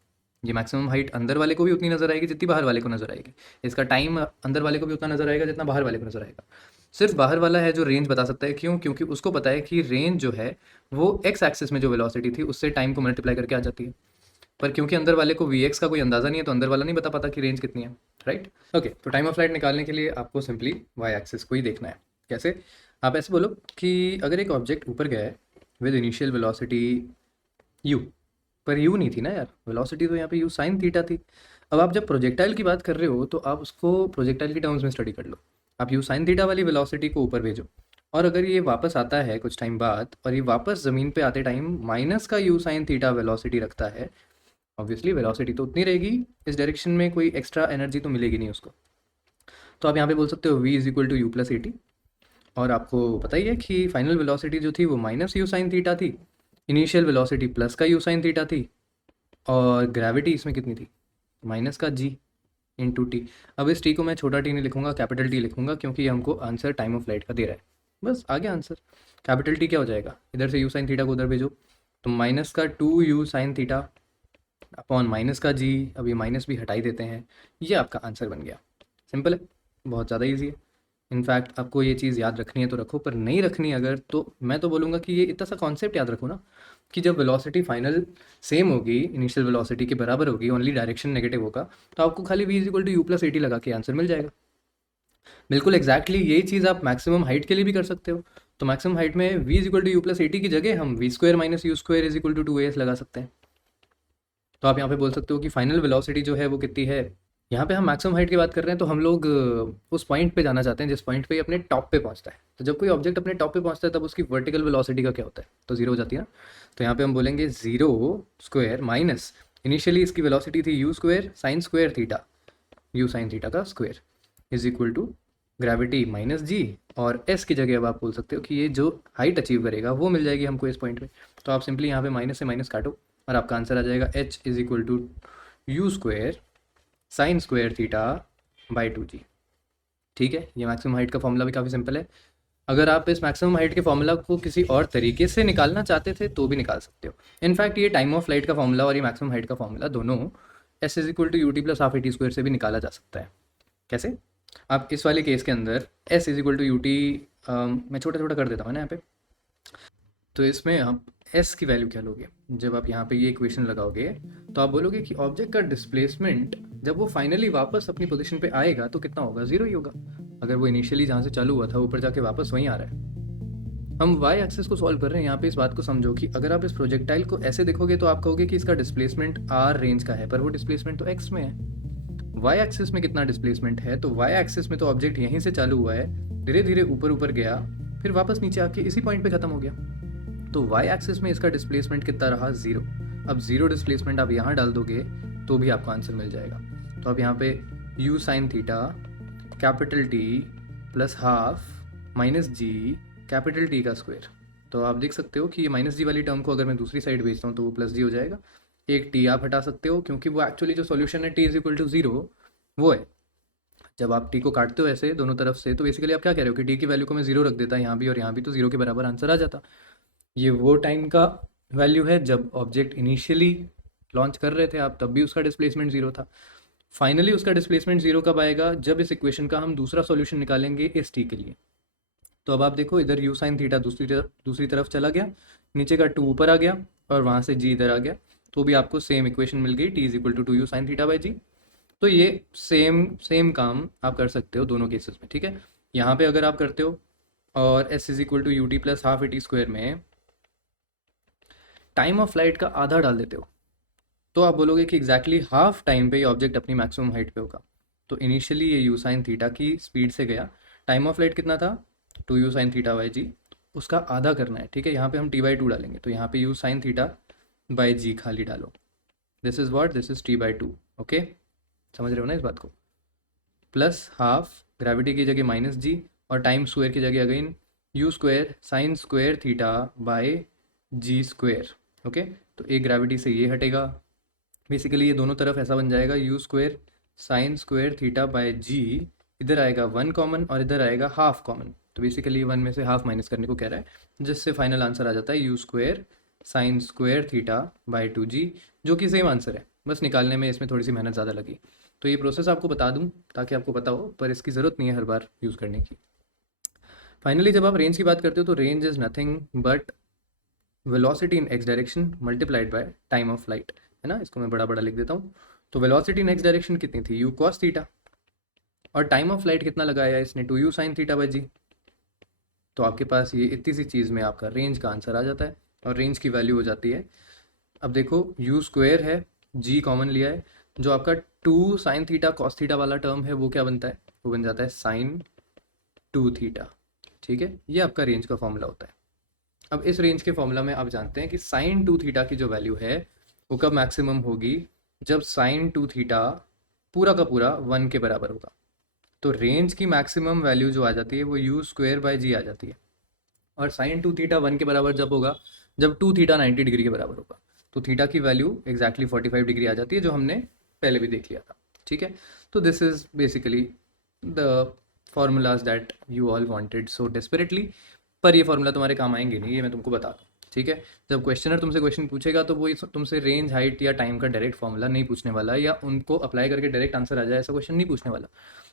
ये मैक्सिमम हाइट अंदर वाले को भी उतनी नजर आएगी जितनी बाहर वाले को नजर आएगी, इसका टाइम अंदर वाले को भी उतना नजर आएगा जितना बाहर वाले को नजर आएगा। सिर्फ बाहर वाला है जो रेंज बता सकता है। क्यों? क्योंकि उसको पता है कि रेंज जो है वो एक्स एक्सिस में जो वेलोसिटी थी उससे टाइम को मल्टीप्लाई करके आ जाती है। पर क्योंकि अंदर वाले को वी एक्स का कोई अंदाज़ा नहीं है तो अंदर वाला नहीं बता पाता कि रेंज कितनी है, राइट। ओके, तो टाइम ऑफ फ्लाइट निकालने के लिए आपको सिंपली वाई एक्सिस को ही देखना है। कैसे? आप ऐसे बोलो कि अगर एक ऑब्जेक्ट ऊपर गया है विद इनिशियल वेलोसिटी यू, पर यू नहीं थी ना यार, वेलोसिटी तो यहाँ पे यू साइन थीटा थी। अब आप जब प्रोजेक्टाइल की बात कर रहे हो तो आप उसको प्रोजेक्टाइल की टर्म्स में स्टडी कर लो। आप यू साइन थीटा वाली वेलोसिटी को ऊपर भेजो, और अगर ये वापस आता है कुछ टाइम बाद और ये वापस ज़मीन पे आते टाइम माइनस का यू साइन थीटा वेलोसिटी रखता है, ऑब्वियसली वेलोसिटी तो उतनी रहेगी, इस डायरेक्शन में कोई एक्स्ट्रा एनर्जी तो मिलेगी नहीं उसको। तो आप यहाँ पे बोल सकते हो v is equal to you plus A T. और आपको पता ही है कि फाइनल वेलोसिटी जो थी वो माइनस यू साइन थीटा थी, इनिशियल वेलोसिटी प्लस का यू साइन थीटा थी, और ग्रेविटी इसमें कितनी थी? माइनस का जी इंटू टी। अब इस टी को मैं छोटा टी नहीं लिखूंगा, कैपिटल टी लिखूंगा, क्योंकि ये हमको आंसर टाइम ऑफ फ्लाइट का दे रहा है। बस आ गया आंसर। कैपिटल टी क्या हो जाएगा? इधर से यू साइन थीटा को उधर भेजो, तो माइनस का two you sine theta upon minus का जी। अब ये माइनस भी हटाई देते हैं, ये आपका आंसर बन गया। सिंपल है, बहुत ज़्यादा ईजी है। इनफैक्ट आपको ये चीज़ याद रखनी है तो रखो, पर नहीं रखनी अगर, तो मैं तो बोलूँगा कि ये इतना सा कॉन्सेप्ट याद रखो ना कि जब वेलोसिटी फाइनल सेम होगी, इनिशियल वेलोसिटी के बराबर होगी, ओनली डायरेक्शन नेगेटिव होगा, तो आपको खाली v is equal to you plus A T लगा के आंसर मिल जाएगा। बिल्कुल एग्जैक्टली यही चीज़ आप मैक्सिमम हाइट के लिए भी कर सकते हो। तो मैक्सिमम हाइट में v is equal to you plus A T की जगह हम V square minus U square is equal to two A S लगा सकते हैं। तो आप यहाँ पे बोल सकते हो कि फाइनल वेलोसिटी जो है वो कितनी है। यहाँ पे हम मैक्सिमम हाइट की बात कर रहे हैं तो हम लोग उस पॉइंट पे जाना चाहते हैं जिस पॉइंट पे ये अपने टॉप पे पहुँचता है। तो जब कोई ऑब्जेक्ट अपने टॉप पे पहुँचता है तब उसकी वर्टिकल वेलोसिटी का क्या होता है? तो जीरो हो जाती है ना। तो यहाँ पे हम बोलेंगे जीरो स्क्वायर माइनस इनिशियली इसकी वेलोसिटी थी u square sine square theta, u sine theta का square is equal to gravity minus g, और एस की जगह अब आप बोल सकते हो कि ये जो हाइट अचीव करेगा वो मिल जाएगी हमको इस पॉइंट पे। तो आप सिंपली यहाँ पे माइनस से माइनस काटो और आपका आंसर आ जाएगा h is equal to u square sine square theta by two g. ठीक है, ये मैक्सिमम हाइट का फॉर्मूला भी काफ़ी सिंपल है। अगर आप इस मैक्सिमम हाइट के फॉर्मूला को किसी और तरीके से निकालना चाहते थे तो भी निकाल सकते हो। इनफैक्ट ये टाइम ऑफ फ्लाइट का फॉर्मूला और ये मैक्सिमम हाइट का फॉर्मूला दोनों S is equal to U T plus half A T square से भी निकाला जा सकता है। कैसे? आप इस वाले केस के अंदर S is equal to you T, मैं छोटा छोटा कर देता हूँ ना यहाँ पे। तो इसमें आप एस की वैल्यू क्या लोगे? जब आप यहाँ पे ये इक्वेशन लगाओगे तो आप बोलोगे कि ऑब्जेक्ट का डिस्प्लेसमेंट जब वो फाइनली वापस अपनी पोजीशन पे आएगा तो कितना होगा? जीरो ही होगा। अगर वो इनिशियली जहाँ से चालू हुआ था ऊपर जाके वापस वहीं आ रहा है। हम वाई एक्सिस को सॉल्व कर रहे हैं। यहाँ पे इस बात को समझो कि अगर आप इस प्रोजेक्टाइल को ऐसे देखोगे तो आप कहोगे कि इसका डिस्प्लेसमेंट आर रेंज का है, पर वो डिस्प्लेसमेंट तो एक्स में है। वाई एक्सिस में कितना डिस्प्लेसमेंट है? तो वाई एक्सिस में तो ऑब्जेक्ट यहीं से चालू हुआ है, धीरे धीरे ऊपर ऊपर गया, फिर वापस नीचे आके इसी पॉइंट पे खत्म हो गया। तो वाई एक्सिस में इसका डिस्प्लेसमेंट कितना रहा? जीरो। अब जीरो डिस्प्लेसमेंट आप यहाँ डाल दोगे तो भी आपको आंसर मिल जाएगा। तो आप यहाँ पे U sine theta capital T plus half minus G capital T का स्क्वायर। तो आप देख सकते हो कि ये माइनस जी वाली टर्म को अगर मैं दूसरी साइड भेजता हूँ तो वो प्लस जी हो जाएगा। एक टी आप हटा सकते हो क्योंकि वो एक्चुअली जो सॉल्यूशन है T is equal to zero वो है। जब आप टी को काटते हो ऐसे दोनों तरफ से तो बेसिकली आप क्या कह रहे हो कि टी की वैल्यू को मैं जीरो रख देता यहाँ भी और यहाँ भी, तो जीरो के बराबर आंसर आ जाता। ये वो टाइम का वैल्यू है जब ऑब्जेक्ट इनिशियली लॉन्च कर रहे थे आप, तब भी उसका डिस्प्लेसमेंट जीरो था। फाइनली उसका डिस्प्लेसमेंट जीरो कब आएगा? जब इस इक्वेशन का हम दूसरा सॉल्यूशन निकालेंगे इस टी के लिए। तो अब आप देखो इधर यू साइन थीटा दूसरी तरफ चला गया, नीचे का टू ऊपर आ गया और वहाँ से जी इधर आ गया, तो भी आपको सेम इक्वेशन मिल गई, t is equal to two you sine theta by g. तो ये सेम सेम काम आप कर सकते हो दोनों केसेस में। ठीक है, यहाँ पे अगर आप करते हो और S is equal to U T plus half A T square में टाइम ऑफ फ्लाइट का आधा डाल देते हो तो आप बोलोगे कि एग्जैक्टली हाफ टाइम पे ये ऑब्जेक्ट अपनी मैक्सिमम हाइट पे होगा। तो इनिशियली ये यू साइन थीटा की स्पीड से गया, टाइम ऑफ फ्लाइट कितना था? Two you sine theta by g, उसका आधा करना है। ठीक है, यहाँ पे हम टी बाई टू डालेंगे, तो यहाँ पे यू साइन थीटा बाई जी खाली डालो। This is what? This is T by two. Okay, समझ रहे हो ना इस बात को? प्लस हाफ ग्रेविटी की जगह माइनस जी और टाइम स्क्वायर की जगह again U square sine square theta by G square. Okay, तो एक ग्रेविटी से ये हटेगा, बेसिकली ये दोनों तरफ ऐसा बन जाएगा u square sine square theta by g, इधर आएगा वन कॉमन और इधर आएगा हाफ कॉमन, तो बेसिकली वन में से हाफ माइनस करने को कह रहा है, जिससे फाइनल आंसर आ जाता है u square sine square theta bye 2g, जो कि सेम आंसर है, बस निकालने में इसमें थोड़ी सी मेहनत ज़्यादा लगी। तो ये प्रोसेस आपको बता दूं ताकि आपको पता हो, पर इसकी ज़रूरत नहीं है हर बार यूज़ करने की। फाइनली जब आप रेंज की बात करते हो तो range is nothing but velocity in x direction multiplied by time of flight, है ना, इसको मैं बड़ा बड़ा लिख देता हूँ। तो वेलोसिटी इन एक्स डायरेक्शन कितनी थी, यू कॉस थीटा, और टाइम ऑफ फ्लाइट कितना लगाया इसने, 2u sign theta by g. तो आपके पास ये इतनी सी चीज़ में आपका रेंज का आंसर आ जाता है, और रेंज की वैल्यू हो जाती है, अब देखो यू स्क्वायर है, जी कॉमन लिया है, जो आपका 2 साइन थीटा कॉस थीटा वाला टर्म है वो क्या बनता है, वो बन जाता है साइन 2 थीटा। ठीक है, ये आपका रेंज का फॉर्मूला होता है। अब इस रेंज के फॉर्मूला में आप जानते हैं कि साइन 2 थीटा की जो वैल्यू है वो कब मैक्सिमम होगी, जब साइन 2 थीटा पूरा का पूरा 1 के बराबर होगा। तो रेंज की मैक्सिमम वैल्यू जो आ जाती है वो यू स्क्वायर बाय जी आ जाती है, और साइन 2 थीटा 1 के बराबर जब होगा, जब 2 थीटा 90 डिग्री के बराबर होगा, तो थीटा की वैल्यू एग्जैक्टली 45 डिग्री आ जाती है, जो हमने पहले भी देख लिया था। ठीक है, तो this is basically the formulas that you all wanted so desperately, पर ये फार्मूला तुम्हारे काम आएंगे नहीं, ये मैं तुमको बता दूँ। ठीक है, जब क्वेश्चनर तुमसे क्वेश्चन पूछेगा तो वो तुमसे रेंज हाइट या टाइम का डायरेक्ट फार्मूला नहीं पूछने वाला, या उनको अप्लाई करके डायरेक्ट आंसर आ जाए ऐसा क्वेश्चन नहीं पूछने वाला।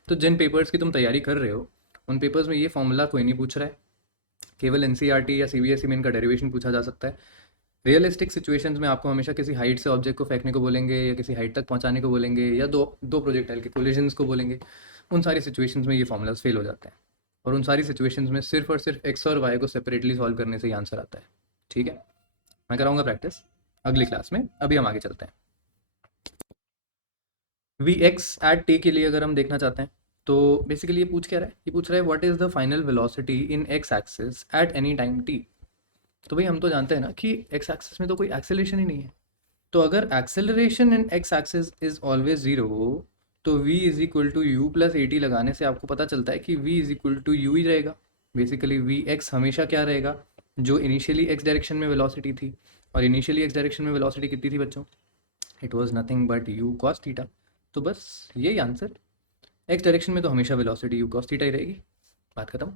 तो जिन पेपर्स की तुम तैयारी कर रहे हो उन पेपर्स में ये फार्मूला कोई नहीं पूछ रहा है, केवल एनसीईआरटी या सीबीएसई में इनका डेरिवेशन पूछा जा सकता है। रियलिस्टिक सिचुएशंस में आपको हमेशा किसी हाइट से ऑब्जेक्ट को फेंकने को बोलेंगे, या किसी हाइट तक पहुंचाने को बोलेंगे, या दो दो प्रोजेक्टाइल के कोलिजन्स को बोलेंगे। उन सारी सिचुएशंस में ये फॉर्मूलाज फेल हो जाते हैं, और उन सारी सिचुएशंस में सिर्फ और सिर्फ एक्स और वाई को सेपरेटली सॉल्व करने से ही आंसर आता है। ठीक है, मैं कराऊंगा प्रैक्टिस अगली क्लास में, अभी हम आगे चलते हैं। वी एक्स एट टी के लिए अगर हम देखना चाहते हैं तो बेसिकली ये पूछ क्या रहा है, ये पूछ रहा है what is the final velocity in x axis at any time T. तो भाई हम तो जानते हैं ना कि एक्स एक्सिस में तो कोई एक्सेलरेशन ही नहीं है, तो अगर acceleration in x axis is always zero, तो v is equal to you plus A t लगाने से आपको पता चलता है कि v is equal to u ही रहेगा। बेसिकली वी एक्स हमेशा क्या रहेगा, जो इनिशियली एक्स डायरेक्शन में वेलोसिटी थी, और इनिशियली एक्स डायरेक्शन में वेलोसिटी कितनी थी बच्चों, it was nothing but u cos theta. तो बस यही आंसर, एक्स डायरेक्शन में तो हमेशा वेलोसिटी यू कॉस थीटा ही रहेगी, बात खत्म।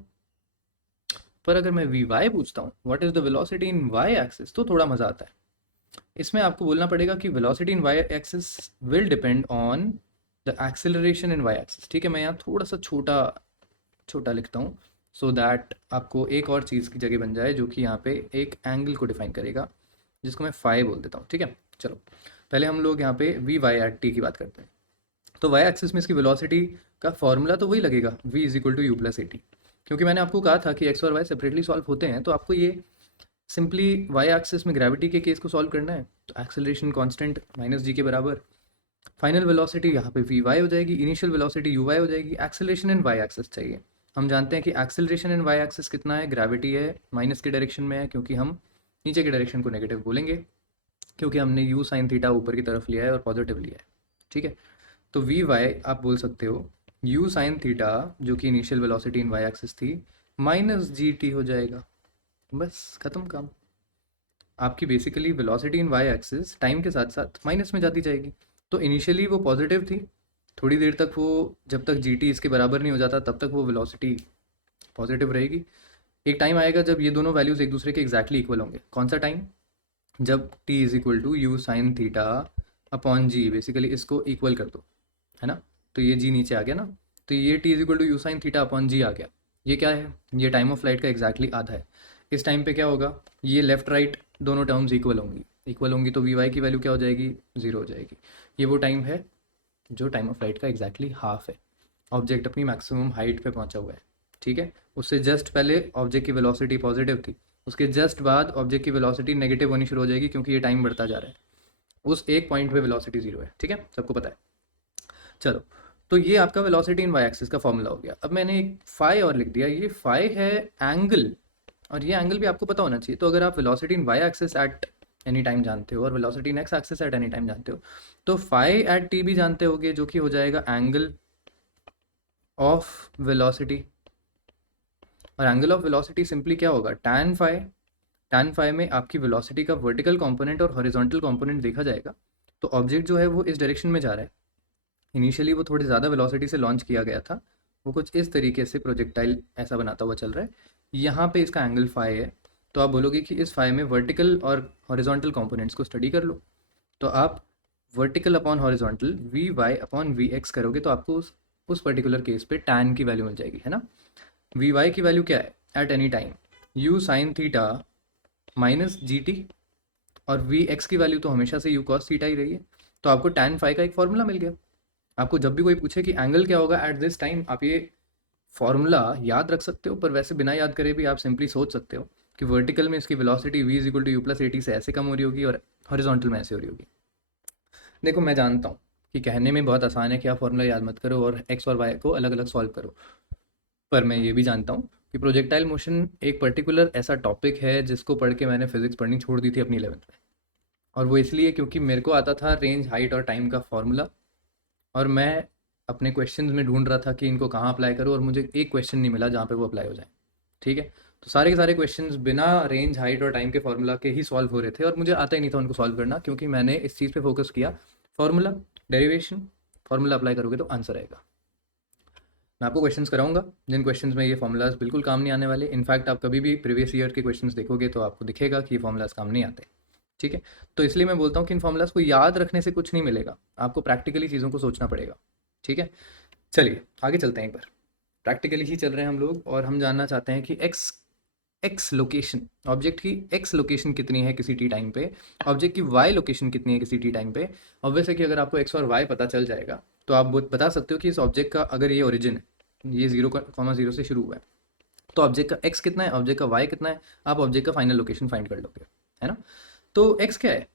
पर अगर मैं वी वाई पूछता हूँ what is the velocity in Y axis, तो थोड़ा मज़ा आता है। इसमें आपको बोलना पड़ेगा कि velocity in Y axis will depend on the acceleration in Y axis. ठीक है, मैं यहाँ थोड़ा सा छोटा छोटा लिखता हूँ सो दैट आपको एक और चीज़ की जगह बन जाए, जो कि यहाँ पे एक एंगल को डिफाइन करेगा, जिसको मैं फाई बोल देता हूँ। ठीक है, चलो पहले हम लोग यहाँ पे वी वाई एट टी की बात करते हैं। तो वाई एक्सिस में इसकी वेलोसिटी का फॉर्मूला तो वही लगेगा, v is equal to you plus A T, क्योंकि मैंने आपको कहा था कि एक्स और वाई सेपरेटली सॉल्व होते हैं, तो आपको ये सिंपली वाई एक्सिस में ग्रेविटी के केस को सॉल्व करना है। तो एक्सेलरेशन कांस्टेंट माइनस जी के बराबर, फाइनल वेलोसिटी यहाँ पे वी वाई हो जाएगी, इनिशियल वेलोसिटी यू वाई हो जाएगी, एक्सेलरेशन इन वाई एक्सिस चाहिए। हम जानते हैं कि एक्सेलरेशन इन वाई एक्सिस कितना है, ग्रेविटी है माइनस के डायरेक्शन में है, क्योंकि हम नीचे के डायरेक्शन को नेगेटिव बोलेंगे, क्योंकि हमने यू साइन थीटा ऊपर की तरफ लिया है और पॉजिटिव लिया है। ठीक है, तो वी वाई आप बोल सकते हो यू साइन थीटा, जो कि initial velocity in Y axis थी, माइनस जी टी हो जाएगा, बस खत्म काम। आपकी basically velocity in Y axis time के साथ साथ माइनस में जाती जाएगी। तो इनिशियली वो पॉजिटिव थी, थोड़ी देर तक वो, जब तक जी टी इसके बराबर नहीं हो जाता तब तक वो वेलोसिटी पॉजिटिव रहेगी। एक टाइम आएगा जब ये दोनों वैल्यूज़ एक दूसरे के एग्जैक्टली इक्वल होंगे। कौन सा टाइम, जब t is equal to you sine theta upon G, basically इसको इक्वल कर दो, है ना, तो ये जी नीचे आ गया ना, तो ये t is equal to you sine theta upon g आ गया। ये क्या है, ये टाइम ऑफ फ्लाइट का एग्जैक्टली आधा है। इस टाइम पे क्या होगा, ये लेफ्ट राइट दोनों टर्म्स इक्वल होंगी, तो वी वाई की वैल्यू क्या हो जाएगी, जीरो हो जाएगी। ये वो टाइम है जो टाइम ऑफ फ्लाइट का एग्जैक्टली हाफ है, ऑब्जेक्ट अपनी मैक्सिमम हाइट पे पहुंचा हुआ है। ठीक है, उससे जस्ट पहले ऑब्जेक्ट की वेलोसिटी पॉजिटिव थी, उसके जस्ट बाद ऑब्जेक्ट की वेलोसिटी नेगेटिव होनी शुरू हो जाएगी, क्योंकि ये टाइम बढ़ता जा रहा है। उस एक पॉइंट पे वेलोसिटी जीरो है। ठीक है, सबको पता है। चलो, तो ये आपका वेलोसिटी इन वाई एक्सिस का फॉर्मूला हो गया। अब मैंने एक फाई और लिख दिया, ये फाई है एंगल, और ये एंगल भी आपको पता होना चाहिए। तो अगर आप velocity in Y axis at any time जानते हो और velocity in x axis at any time जानते हो, तो फाई एट टी भी जानते होगे, जो कि हो जाएगा एंगल ऑफ वेलोसिटी। और एंगल ऑफ वेलोसिटी सिंपली क्या होगा, tan फाई। tan फाई में आपकी वेलोसिटी का वर्टिकल कंपोनेंट और हॉरिजॉन्टल कंपोनेंट देखा जाएगा। तो ऑब्जेक्ट जो है वो इस डायरेक्शन में जा रहा है। इनिशियली वो थोड़ी ज़्यादा वेलोसिटी से लॉन्च किया गया था, वो कुछ इस तरीके से प्रोजेक्टाइल ऐसा बनाता हुआ चल रहा है। यहाँ पे इसका एंगल फाई है। तो आप बोलोगे कि इस फाई में वर्टिकल और हॉरिजॉन्टल कंपोनेंट्स को स्टडी कर लो। तो आप vertical upon horizontal V Y upon V X करोगे तो आपको उस पर्टिकुलर केस पे tan की वैल्यू मिल जाएगी, है ना। वी वाई की वैल्यू क्या है, at any time U sine theta minus G T, और वी एक्स की वैल्यू तो हमेशा से यू कॉस थीटा ही रही है। तो आपको tan फाई का एक फॉर्मूला मिल गया। आपको जब भी कोई पूछे कि एंगल क्या होगा एट दिस टाइम, आप ये फॉर्मूला याद रख सकते हो, पर वैसे बिना याद करे भी आप सिंपली सोच सकते हो कि वर्टिकल में इसकी velocity v is equal to you plus A T से ऐसे कम हो रही होगी और हॉरिजॉन्टल में ऐसे हो रही होगी। देखो मैं जानता हूँ कि कहने में बहुत आसान है कि आप फॉर्मूला याद मत करो और एक्स और वाई को अलग अलग सॉल्व करो, पर मैं ये भी जानता हूँ कि प्रोजेक्टाइल मोशन एक पर्टिकुलर ऐसा टॉपिक है जिसको पढ़ के मैंने फिजिक्स पढ़नी छोड़ दी थी अपनी 11th में। और वो इसलिए क्योंकि मेरे को आता था रेंज, हाइट और टाइम का फॉर्मूला, और मैं अपने क्वेश्चंस में ढूंढ रहा था कि इनको कहाँ अप्लाई करूँ, और मुझे एक क्वेश्चन नहीं मिला जहाँ पे वो अप्लाई हो जाए। ठीक है, तो सारे के सारे क्वेश्चंस बिना रेंज, हाइट और टाइम के फार्मूला के ही सॉल्व हो रहे थे, और मुझे आता ही नहीं था उनको सॉल्व करना, क्योंकि मैंने इस चीज़ पे फोकस किया, फार्मूला, डेरिवेशन, फार्मूला अप्लाई करोगे तो आंसर आएगा। मैं आपको क्वेश्चंस कराऊंगा जिन क्वेश्चंस में ये फार्मूलाज बिल्कुल काम नहीं आने वाले। इनफैक्ट आप कभी भी प्रीवियस ईयर के क्वेश्चंस देखोगे तो आपको दिखेगा कि ये फार्मूलाज काम नहीं आते। ठीक है, तो इसलिए मैं बोलता हूँ कि इन फार्मूलाज को याद रखने से कुछ नहीं मिलेगा, आपको प्रैक्टिकली चीज़ों को सोचना पड़ेगा। ठीक है, चलिए आगे चलते हैं। एक बार प्रैक्टिकली ही चल रहे हैं हम लोग, और हम जानना चाहते हैं कि एक्स एक्स लोकेशन, ऑब्जेक्ट की एक्स लोकेशन कितनी है किसी टी टाइम पे, ऑब्जेक्ट की वाई लोकेशन कितनी है किसी टी टाइम पे। ऑब्वियस है कि अगर आपको एक्स और वाई पता चल जाएगा तो आप बता सकते हो कि इस ऑब्जेक्ट का अगर ये ओरिजिन है, ये 0,0 से शुरू हुआ है, तो ऑब्जेक्ट का एक्स कितना है, ऑब्जेक्ट का वाई कितना है, आप ऑब्जेक्ट का फाइनल लोकेशन फाइंड कर लोगे, है ना। तो एक्स क्या है,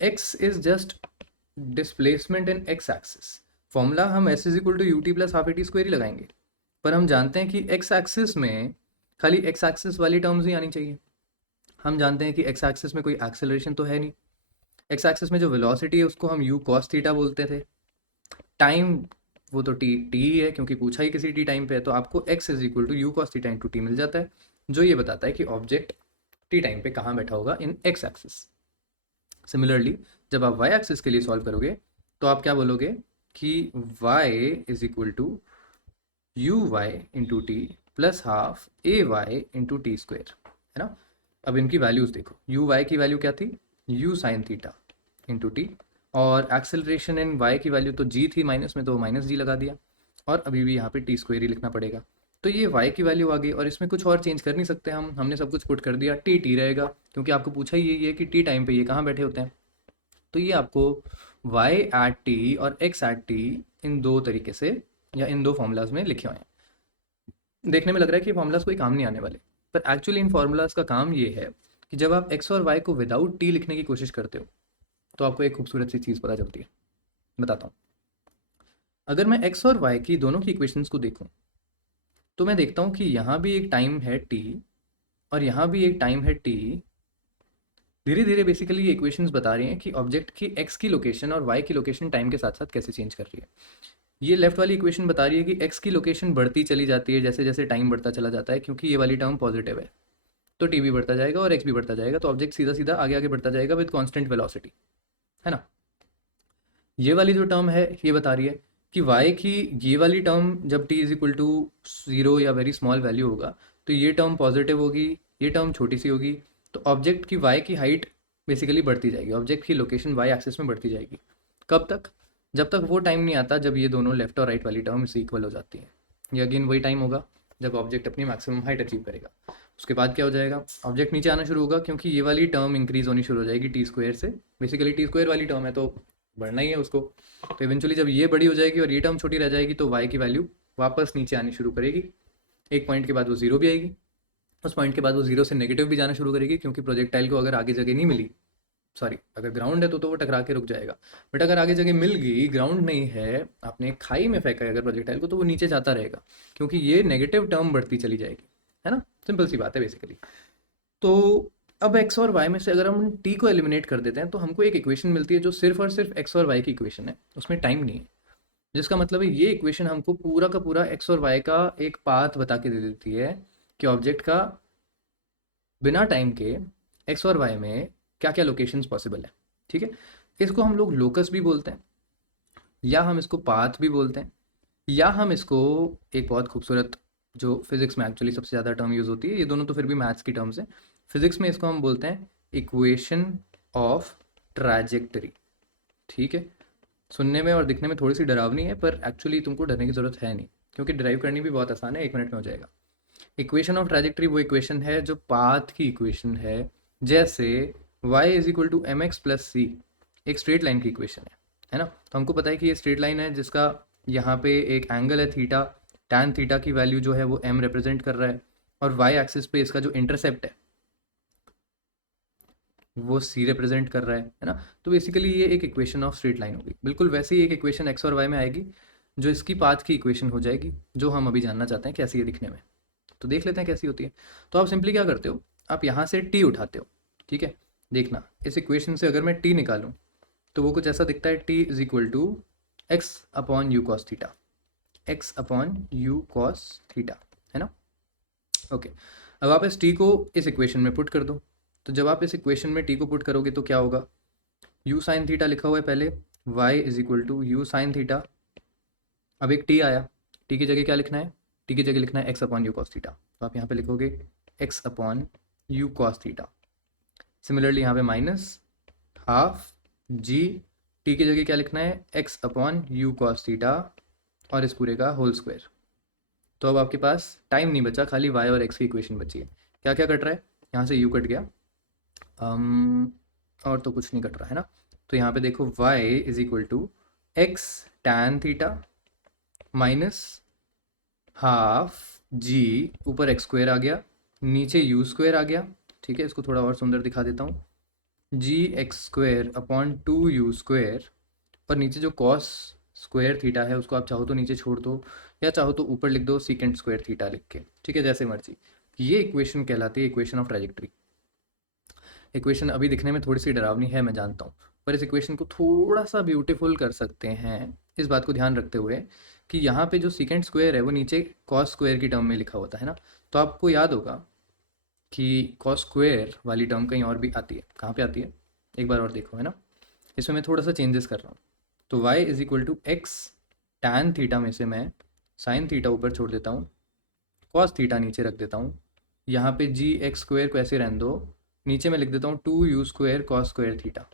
x is just displacement in x axis. Formula हम s is equal to U T plus half A T square ही लगाएंगे, पर हम जानते हैं कि एक्स एक्सिस में खाली एक्स एक्सिस वाली टर्म्स ही आनी चाहिए। हम जानते हैं कि एक्स एक्सिस में कोई एक्सेलरेशन तो है नहीं। एक्स एक्सिस में जो वेलोसिटी है उसको हम यू कॉस थीटा बोलते थे। टाइम वो तो टी टी ही है, क्योंकि पूछा ही किसी टी टाइम पे है, तो आपको x is equal to u cos theta into t मिल जाता है, जो ये बताता है कि ऑब्जेक्ट टी टाइम पे कहाँ बैठा होगा इन एक्स एक्सिस। सिमिलरली जब आप वाई एक्सिस के लिए सॉल्व करोगे तो आप क्या बोलोगे कि Y is equal to U Y into T plus half A Y into T square, है ना। अब इनकी वैल्यूज़ देखो, यू वाई की वैल्यू क्या थी, you sine theta into T, और एक्सेलरेशन इन वाई की वैल्यू तो जी थी माइनस में, तो माइनस जी लगा दिया, और अभी भी यहाँ पे टी स्क्वेयर ही लिखना पड़ेगा। तो ये वाई की वैल्यू आ गई, और इसमें कुछ और चेंज कर नहीं सकते हमने सब कुछ पुट कर दिया, टी टी रहेगा, क्योंकि आपको पूछा ही यही है कि टी टाइम पे ये कहाँ बैठे होते हैं। तो ये आपको वाई एट टी और एक्स एट टी इन दो तरीके से या इन दो फॉर्मूलाज में लिखे हुए हैं। देखने में लग रहा है कि फार्मूलाज कोई काम नहीं आने वाले, पर एक्चुअली इन फार्मूलाज का काम ये है कि जब आप एक्स और वाई को विदाउट टी लिखने की कोशिश करते हो तो आपको एक खूबसूरत सी चीज़ पता चलती है। बताता हूँ, अगर मैं एक्स और वाई की दोनों की इक्वेशंस को देखूँ तो मैं देखता हूँ कि यहाँ भी एक टाइम है टी और यहाँ भी एक टाइम है टी। धीरे धीरे बेसिकली ये इक्वेशंस बता रही हैं कि ऑब्जेक्ट की एक्स की लोकेशन और वाई की लोकेशन टाइम के साथ साथ कैसे चेंज कर रही है। ये लेफ्ट वाली इक्वेशन बता रही है कि एक्स की लोकेशन बढ़ती चली जाती है जैसे जैसे टाइम बढ़ता चला जाता है, क्योंकि ये वाली टर्म पॉजिटिव है, तो टी भी बढ़ता जाएगा और एक्स भी बढ़ता जाएगा, तो ऑब्जेक्ट सीधा सीधा आगे आगे बढ़ता जाएगा विद कांस्टेंट वेलोसिटी, है ना। ये वाली जो टर्म है ये बता रही है कि वाई की ये वाली टर्म जब टी इज इक्वल टू 0 या वेरी स्मॉल वैल्यू होगा तो ये टर्म पॉजिटिव होगी, ये टर्म छोटी सी होगी, तो ऑब्जेक्ट की वाई की हाइट बेसिकली बढ़ती जाएगी, ऑब्जेक्ट की लोकेशन वाई एक्सिस में बढ़ती जाएगी। कब तक, जब तक वो टाइम नहीं आता जब ये दोनों लेफ्ट और राइट वाली टर्म इससे इक्वल हो जाती हैं। ये अगेन वही टाइम होगा जब ऑब्जेक्ट अपनी मैक्सिमम हाइट अचीव करेगा। उसके बाद क्या हो जाएगा, ऑब्जेक्ट नीचे आना शुरू होगा, क्योंकि ये वाली टर्म इंक्रीज होनी शुरू हो जाएगी टी स्क्वायर से। बेसिकली टी स्क्वायर वाली टर्म है तो बढ़ना ही है उसको, तो इवेंचुअली जब ये बड़ी हो जाएगी और ये टर्म छोटी रह जाएगी तो वाई की वैल्यू वापस नीचे आनी शुरू करेगी। एक पॉइंट के बाद वो जीरो भी आएगी, उस पॉइंट के बाद वो जीरो से नेगेटिव भी जाना शुरू करेगी, क्योंकि प्रोजेक्टाइल को अगर आगे जगह नहीं मिली, सॉरी अगर ग्राउंड है तो वो टकरा के रुक जाएगा, बट अगर आगे जगह मिल गई, ग्राउंड नहीं है, आपने खाई में फेंका है अगर प्रोजेक्टाइल को, तो वो नीचे जाता रहेगा, क्योंकि ये नेगेटिव टर्म बढ़ती चली जाएगी, है ना। सिंपल सी बात है बेसिकली। तो अब एक्स और वाई में से अगर हम टी को एलिमिनेट कर देते हैं तो हमको एक इक्वेशन मिलती है जो सिर्फ और सिर्फ एक्स और वाई की इक्वेशन है, उसमें टाइम नहीं है, जिसका मतलब है ये इक्वेशन हमको पूरा का पूरा एक्स और वाई का एक पाथ बता के दे देती है कि ऑब्जेक्ट का बिना टाइम के एक्स और वाई में क्या क्या लोकेशंस पॉसिबल है। ठीक है, इसको हम लोग लोकस भी बोलते हैं, या हम इसको पाथ भी बोलते हैं, या हम इसको एक बहुत खूबसूरत जो फिजिक्स में एक्चुअली सबसे ज़्यादा टर्म यूज़ होती है, ये दोनों तो फिर भी मैथ्स की टर्म्स हैं, फिजिक्स में इसको हम बोलते हैं इक्वेशन ऑफ ट्रैजेक्टरी। ठीक है, सुनने में और दिखने में थोड़ी सी डरावनी है, पर एक्चुअली तुमको डरने की ज़रूरत है नहीं, क्योंकि ड्राइव करनी भी बहुत आसान है, 1 मिनट में हो जाएगा। इक्वेशन ऑफ ट्रैजेक्टरी वो इक्वेशन है जो पाथ की इक्वेशन है, जैसे y is equal to m x plus c, एक स्ट्रेट लाइन की इक्वेशन है ना। तो हमको पता है कि ये स्ट्रेट लाइन है जिसका यहाँ पे एक एंगल है थीटा, टैन थीटा की वैल्यू जो है वो m रिप्रेजेंट कर रहा है, और y एक्सिस पे इसका जो इंटरसेप्ट है वो c रिप्रेजेंट कर रहा है ना। तो बेसिकली ये एक इक्वेशन ऑफ स्ट्रेट लाइन होगी। बिल्कुल वैसे ही एक इक्वेशन x और y में आएगी जो इसकी पाथ की इक्वेशन हो जाएगी, जो हम अभी जानना चाहते हैं कैसी है दिखने में। तो देख लेते हैं कैसी होती है। तो आप सिंपली क्या करते हो, आप यहाँ से t उठाते हो। ठीक है, देखना इस इक्वेशन से अगर मैं t निकालूं तो वो कुछ ऐसा दिखता है, t is equal to X upon U cos theta, X upon U cos theta, है ना। ओके, अब आप इस t को इस इक्वेशन में पुट कर दो। तो जब आप इस इक्वेशन में t को पुट करोगे तो क्या होगा, u साइन थीटा लिखा हुआ है पहले, y is equal to you sine theta. अब एक t आया, t की जगह क्या लिखना है, t की जगह लिखना है x upon U cos theta. तो आप यहाँ पे लिखोगे x upon U cos theta. Similarly यहाँ पे माइनस हाफ जी, टी की जगह क्या लिखना है, x upon U cos theta, और इस पूरे का होल स्क्वायर। तो अब आपके पास टाइम नहीं बचा, खाली y और x की इक्वेशन बची है। क्या क्या कट रहा है, यहाँ से u कट गया, और तो कुछ नहीं कट रहा है ना। तो यहाँ पे देखो y is equal to x tan theta minus half g, ऊपर एक्स स्क्वायर आ गया, नीचे यू स्क्वायर आ गया। ठीक है, इसको थोड़ा और सुंदर दिखा देता हूँ, g x square upon 2u square, और नीचे जो कॉस स्क्वायर थीटा है उसको आप चाहो तो नीचे छोड़ दो, या चाहो तो ऊपर लिख दो सीकेंट स्क्वायर थीटा लिख के। ठीक है, जैसे मर्जी। ये इक्वेशन कहलाती है इक्वेशन ऑफ ट्रैजेक्टरी। इक्वेशन अभी दिखने में थोड़ी सी डरावनी है, मैं जानता हूँ, पर इस इक्वेशन को थोड़ा सा ब्यूटीफुल कर सकते हैं इस बात को ध्यान रखते हुए कि यहाँ पे जो सीकेंट स्क्वायर है वो नीचे कॉस स्क्वायर की टर्म में लिखा होता है ना। तो आपको याद होगा कि कॉस स्क्वायर वाली टर्म कहीं और भी आती है, कहाँ पे आती है एक बार और देखो, है ना। इसमें मैं थोड़ा सा चेंजेस कर रहा हूँ। तो y is equal to x tan theta में से मैं साइन थीटा ऊपर छोड़ देता हूँ, कॉस थीटा नीचे रख देता हूँ, यहाँ पे जी एक्स स्क्वायर को ऐसे रहने दो, नीचे मैं लिख देता हूँ 2u square cos square theta.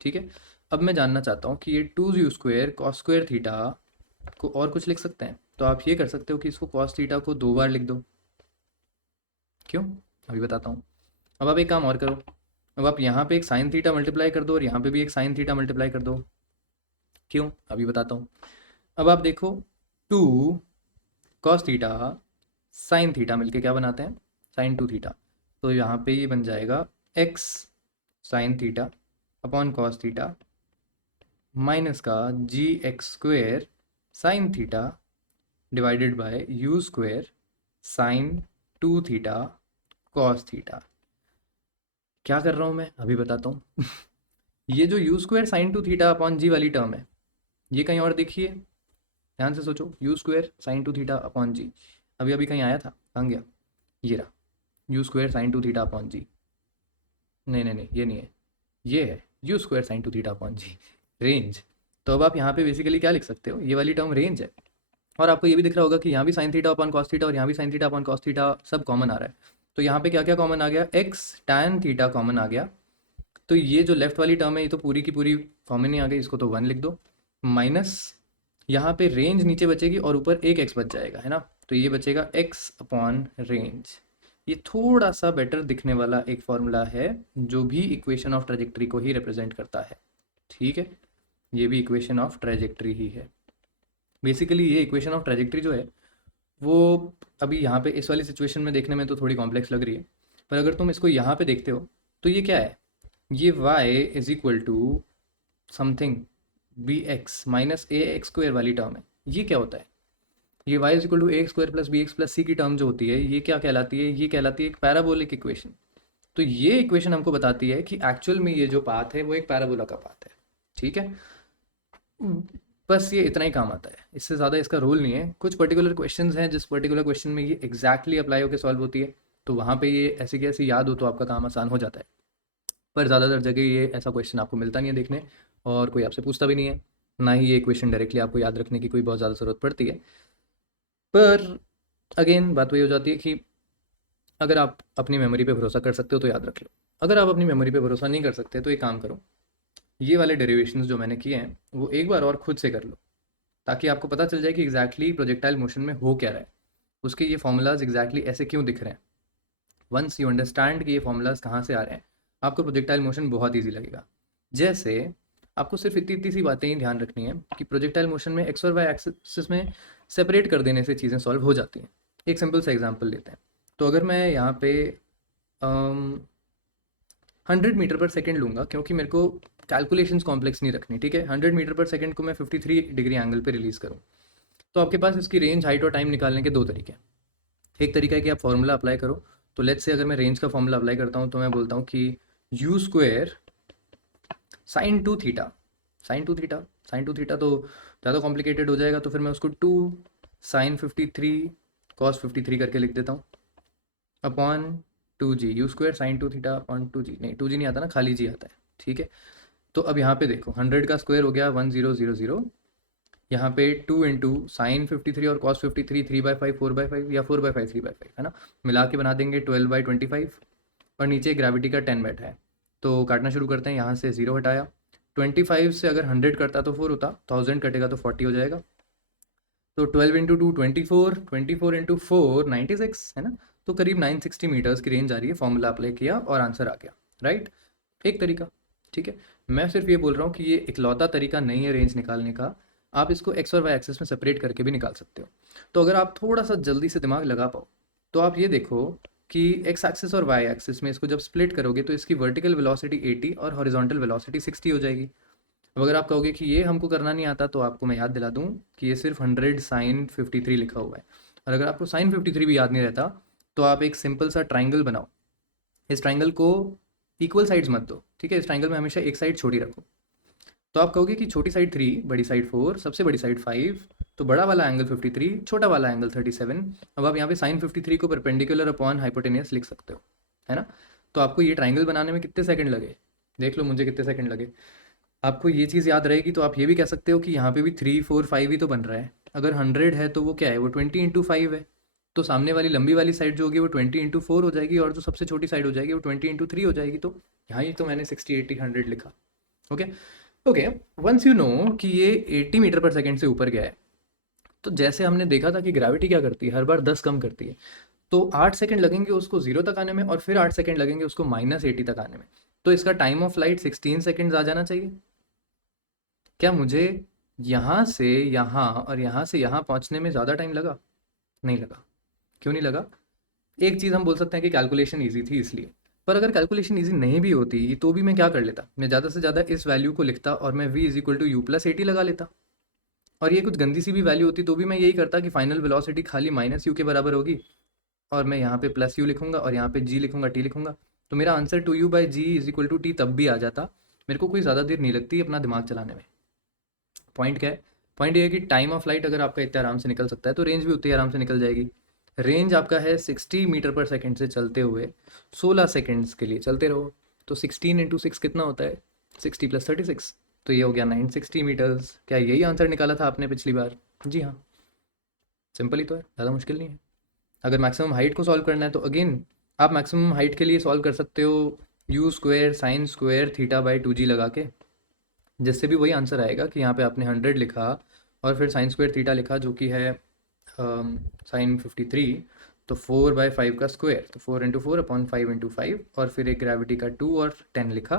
ठीक है, अब मैं जानना चाहता हूँ कि ये 2u square cos square theta को और कुछ लिख सकते हैं। तो आप ये कर सकते हो कि इसको कॉस थीटा को 2 बार लिख दो। क्यों, अभी बताता हूँ। अब आप एक काम और करो, अब आप यहाँ पे एक साइन थीटा मल्टीप्लाई कर दो और यहाँ पे भी एक साइन थीटा मल्टीप्लाई कर दो। क्यों, अभी बताता हूँ। अब आप देखो 2 कॉस थीटा साइन थीटा मिलके क्या बनाते हैं, साइन 2 थीटा। तो यहाँ पे ये बन जाएगा x sine theta upon cos theta minus का g x square sine theta divided by u square sine 2 theta cos theta. क्या कर रहा हूँ मैं, अभी बताता हूँ। ये जो u square sine 2 theta upon g वाली टर्म है, ये कहीं और देखिए, ध्यान से सोचो, u square sine 2 theta upon g अभी अभी कहीं आया था, कहाँ गया, ये रहा, u square sine 2 theta upon g. नहीं नहीं नहीं, ये नहीं है, ये है u square sine 2 theta upon g, range. तो अब आप यहाँ पे बेसिकली क्या लिख सकते हो, ये वाली टर्म रेंज है। और आपको ये भी दिख रहा होगा कि यहाँ भी sign theta upon cos theta और यहाँ भी sign theta upon cos theta सब कॉमन आ रहा है। तो यहाँ पे क्या क्या कॉमन आ गया, एक्स टैन थीटा कॉमन आ गया। तो ये जो लेफ्ट वाली टर्म है ये तो पूरी की पूरी कॉमन ही आ गई, इसको तो 1 लिख दो, माइनस यहाँ पे रेंज नीचे बचेगी और ऊपर एक एक्स बच जाएगा, है ना। तो ये बचेगा एक्स अपॉन रेंज। ये थोड़ा सा बेटर दिखने वाला एक फॉर्मूला है जो भी इक्वेशन ऑफ ट्रेजेक्टरी को ही रिप्रेजेंट करता है। ठीक है, ये भी इक्वेशन ऑफ ट्रेजेक्टरी ही है। बेसिकली ये इक्वेशन ऑफ ट्रेजेक्टरी जो है वो अभी यहाँ पे इस वाली सिचुएशन में देखने में तो थोड़ी कॉम्प्लेक्स लग रही है, पर अगर तुम इसको यहाँ पे देखते हो तो ये क्या है, ये y is equal to something b x minus a x square वाली टर्म है। ये क्या होता है, ये y is equal to a x square plus b x plus c की टर्म जो होती है ये क्या कहलाती है, ये कहलाती है एक पैराबोलिक इक्वेशन। तो ये इक्वेशन हमको बताती है कि एक्चुअल में ये जो पाथ है वो एक पैराबोला का पाथ है। ठीक है, बस ये इतना ही काम आता है, इससे ज़्यादा इसका रोल नहीं है। कुछ पर्टिकुलर क्वेश्चंस हैं जिस पर्टिकुलर क्वेश्चन में ये एग्जैक्टली अप्लाई होकर सॉल्व होती है, तो वहाँ पे ये ऐसी की ऐसी याद हो तो आपका काम आसान हो जाता है। पर ज़्यादातर जगह ये ऐसा क्वेश्चन आपको मिलता नहीं है देखने, और कोई आपसे पूछता भी नहीं है, ना ही ये क्वेश्चन डायरेक्टली आपको याद रखने की कोई बहुत ज़्यादा ज़रूरत पड़ती है। पर अगेन बात वही हो जाती है कि अगर आप अपनी मेमोरी पे भरोसा कर सकते हो तो याद रख लो। अगर आप अपनी मेमोरी पे भरोसा नहीं कर सकते तो एक काम करो, ये वाले डेरिवेशंस जो मैंने किए हैं वो एक बार और खुद से कर लो, ताकि आपको पता चल जाए कि एग्जैक्टली प्रोजेक्टाइल मोशन में हो क्या रहा है, उसके ये फॉर्मूलाज एग्जैक्टली ऐसे क्यों दिख रहे हैं। वंस यू अंडरस्टैंड कि ये फॉर्मूलाज कहाँ से आ रहे हैं, आपको प्रोजेक्टाइल मोशन बहुत ईजी लगेगा। जैसे आपको सिर्फ इतनी इतनी सी बातें ही ध्यान रखनी है कि प्रोजेक्टाइल मोशन में एक्स और वाई एक्सिस में सेपरेट कर देने से चीज़ें सॉल्व हो जाती हैं। एक सिंपल सा एग्जांपल लेते हैं। तो अगर मैं यहाँ पे 100 मीटर पर सेकेंड लूँगा, क्योंकि मेरे को कैलकुलेशंस कॉम्प्लेक्स नहीं रखनी, ठीक है। 100 मीटर पर सेकेंड को मैं 53 डिग्री एंगल पे रिलीज़ करूँ, तो आपके पास इसकी रेंज, हाइट और टाइम निकालने के दो तरीके हैं। एक तरीका है कि आप फॉर्मूला अप्लाई करो। तो लेट्स से अगर मैं रेंज का फॉर्मूला अप्लाई करता हूँ तो मैं बोलता हूँ कि you square sign to theta, sign to theta, sign to theta तो ज़्यादा कॉम्प्लिकेटेड हो जाएगा, तो फिर मैं उसको 2 साइन 53 कॉस 53 करके लिख देता हूँ upon 2g, you square sign to theta upon 2g, नहीं 2g नहीं आता ना, खाली जी आता है, ठीक है। तो अब यहाँ पे देखो 100 का स्क्वायर हो गया 1000, यहाँ पे 2 इंटू साइन 53 और कॉस 53, 3/5 4/5 या 4/5 3/5 है ना, मिला के बना देंगे 12/25, और नीचे ग्रेविटी का 10 बैठा है। तो काटना शुरू करते हैं, यहाँ से 0 हटाया, 25 से अगर 100 करता तो 4 होता, 1000 कटेगा तो 40 हो जाएगा। तो 12 इंटू 2 24, 24 इंटू 4 96 है ना। तो करीब 960 मीटर्स की रेंज आ रही है, फॉर्मूला अप्लाई किया और आंसर आ गया, राइट। एक तरीका, ठीक है। मैं सिर्फ ये बोल रहा हूँ कि ये इकलौता तरीका नहीं है रेंज निकालने का, आप इसको एक्स और वाई एक्सिस में सेपरेट करके भी निकाल सकते हो। तो अगर आप थोड़ा सा जल्दी से दिमाग लगा पाओ तो आप ये देखो कि एक्स एक्सिस और वाई एक्सिस में इसको जब स्प्लिट करोगे तो इसकी वर्टिकल वेलोसिटी 80 और हॉरिजॉन्टल वेलोसिटी 60 हो जाएगी। अब अगर आप कहोगे कि ये हमको करना नहीं आता, तो आपको मैं याद दिला दूं कि ये सिर्फ 100 साइन 53 लिखा हुआ है। और अगर आपको साइन 53 भी याद नहीं रहता तो आप एक सिंपल सा ट्राइंगल बनाओ, इस ट्राइंगल को इक्वल साइड्स मत दो, ठीक है। इस ट्राइंगल में हमेशा एक साइड छोटी रखो। तो आप कहोगे कि छोटी साइड 3, बड़ी साइड 4, सबसे बड़ी साइड 5, तो बड़ा वाला एंगल 53, छोटा वाला एंगल 37। अब आप यहाँ पे साइन 53 को परपेंडिकुलर अपॉन हाइपोटेनियस लिख सकते हो, है ना। तो आपको ये ट्राइंगल बनाने में कितने सेकंड लगे, देख लो मुझे कितने सेकंड लगे। आपको ये चीज़ याद रहेगी तो आप ये भी कह सकते हो कि यहाँ पे भी 3 4 5 ही तो बन रहा है। अगर 100 है तो वो क्या है, वो 20 × 5 है। तो सामने वाली लंबी वाली साइड जो होगी वो 20 × 4 हो जाएगी, और जो सबसे छोटी साइड हो जाएगी वो 20 × 3 हो जाएगी। तो यहाँ ही तो मैंने 60 80 100 लिखा। Okay okay, once you know कि ये 80 मीटर पर सेकेंड से ऊपर गया है, तो जैसे हमने देखा था कि ग्रेविटी क्या करती है, हर बार 10 कम करती है। तो 8 सेकंड लगेंगे उसको 0 तक आने में, और फिर 8 सेकंड लगेंगे उसको -80 तक आने में। तो इसका टाइम ऑफ फ्लाइट 16 सेकंड्स आ जाना चाहिए। क्या मुझे यहाँ से यहाँ और यहाँ से यहाँ पहुँचने में ज़्यादा टाइम लगा? नहीं लगा। क्यों नहीं लगा? एक चीज़ हम बोल सकते हैं कि कैलकुलेशन ईजी थी इसलिए। पर अगर कैलकुलेशन ईजी नहीं भी होती तो भी मैं क्या कर लेता, मैं ज़्यादा से ज़्यादा इस वैल्यू को लिखता और मैं v = u+80 लगा लेता। और ये कुछ गंदी सी भी वैल्यू होती तो भी मैं यही करता कि फाइनल वेलोसिटी खाली -u के बराबर होगी, और मैं यहाँ पे +u लिखूंगा और यहाँ पे g लिखूंगा, t लिखूंगा। तो मेरा आंसर 2u/g = t तब भी आ जाता। मेरे को कोई ज़्यादा देर नहीं लगती अपना दिमाग चलाने में। पॉइंट क्या है? पॉइंट ये है कि टाइम ऑफ फ्लाइट अगर आपका इतने आराम से निकल सकता है तो रेंज भी उतनी आराम से निकल जाएगी। रेंज आपका है 60 मीटर पर सेकंड से चलते हुए 16 सेकंड्स के लिए चलते रहो। तो 16 × 6 कितना होता है? 60 + 36, तो ये हो गया 960 मीटर्स। क्या यही आंसर निकाला था आपने पिछली बार? जी हाँ, सिंपल ही तो है, ज़्यादा मुश्किल नहीं है। अगर मैक्सिमम हाइट को सॉल्व करना है तो अगेन आप मैक्सिमम हाइट के लिए सॉल्व कर सकते हो यू स्क्वायर साइन स्क्वायर थीटा/2g लगा के, जिससे भी वही आंसर आएगा कि यहाँ पे आपने 100 लिखा और फिर साइन स्क्वायर थीटा लिखा जो कि है साइन 53, तो 4/5 का स्क्वायर, तो 4 × 4 अपॉन 5 × 5, और फिर एक ग्रेविटी का 2 और 10 लिखा,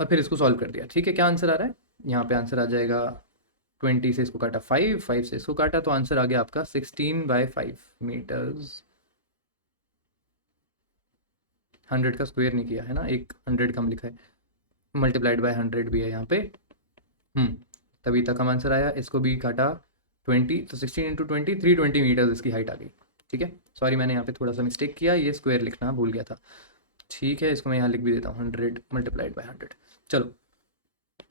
और फिर इसको सॉल्व कर दिया। ठीक है, क्या आंसर आ रहा है? यहाँ पे आंसर आ जाएगा 20 से इसको काटा 5, 5 से इसको काटा, तो आंसर आ गया आपका 16/5 मीटर्स। 100 का स्क्वायर नहीं किया है ना, एक 100 कम लिखा है, मल्टीप्लाइड बाय 100 भी है यहाँ पे। तभी तक हम आंसर आया। इसको भी काटा 20, तो 16 × 20 320 मीटर्स इसकी हाइट आ गई। ठीक है, सॉरी मैंने यहाँ पे थोड़ा सा मिस्टेक किया, ये स्क्वायर लिखना भूल गया था। ठीक है, इसको मैं यहाँ लिख भी देता हूँ 100 × 100। चलो,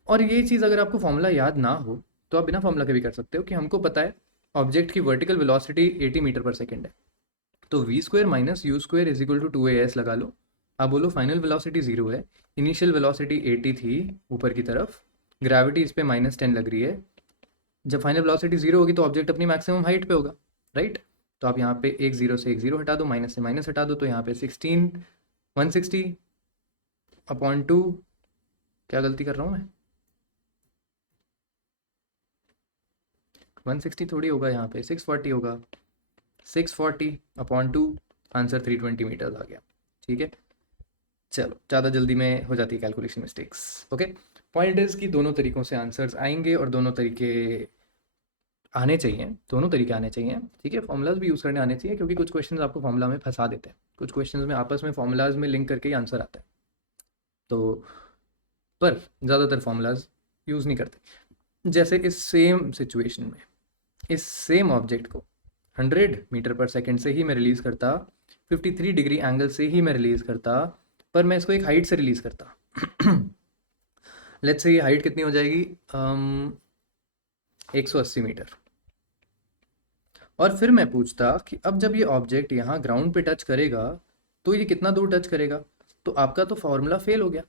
और ये चीज़ अगर आपको फॉर्मूला याद ना हो तो आप बिना फॉर्मूला के भी कर सकते हो कि हमको पता है ऑब्जेक्ट की वर्टिकल वेलोसिटी 80 मीटर पर सेकेंड है, तो V square minus U square is equal to 2as लगा लो। आप बोलो फाइनल वेलोसिटी 0 है, इनिशियल वेलोसिटी 80 थी ऊपर की तरफ, ग्रेविटी इस पर -10 लग रही है। जब फाइनल वेलोसिटी 0 होगी तो ऑब्जेक्ट अपनी मैक्सिमम हाइट पे होगा, राइट। तो आप यहाँ पे एक जीरो से एक जीरो हटा दो, माइनस से माइनस हटा दो, तो यहाँ पे 160/2, क्या गलती कर रहा हूँ मैं, 160 थोड़ी होगा, यहाँ पे 640 होगा, 640/2, आंसर 320 मीटर्स आ गया। ठीक है, चलो ज़्यादा जल्दी में हो जाती है calculation mistakes. Okay, point is कि दोनों तरीक़ों से आंसर्स आएंगे और दोनों तरीके आने चाहिए, दोनों तरीके आने चाहिए। ठीक है, फॉर्मूलाज भी यूज़ करने आने चाहिए, क्योंकि कुछ क्वेश्चंस आपको फॉर्मूला में फंसा देते हैं, कुछ क्वेश्चंस में आपस में फॉर्मूलाज में लिंक करके ही आंसर आता है, तो पर ज़्यादातर फॉर्मूलाज यूज़ नहीं करते। जैसे इस सेम सिचुएशन में इस सेम ऑब्जेक्ट को 100 मीटर पर सेकेंड से ही मैं रिलीज़ करता, 53 डिग्री एंगल से ही मैं रिलीज़ करता, पर मैं इसको एक हाइट से रिलीज़ करता। लेट्स से ये हाइट कितनी हो जाएगी, 180 मीटर। और फिर मैं पूछता कि अब जब ये ऑब्जेक्ट यहाँ ग्राउंड पे टच करेगा तो ये कितना दूर टच करेगा, तो आपका तो फॉर्मूला फेल हो गया।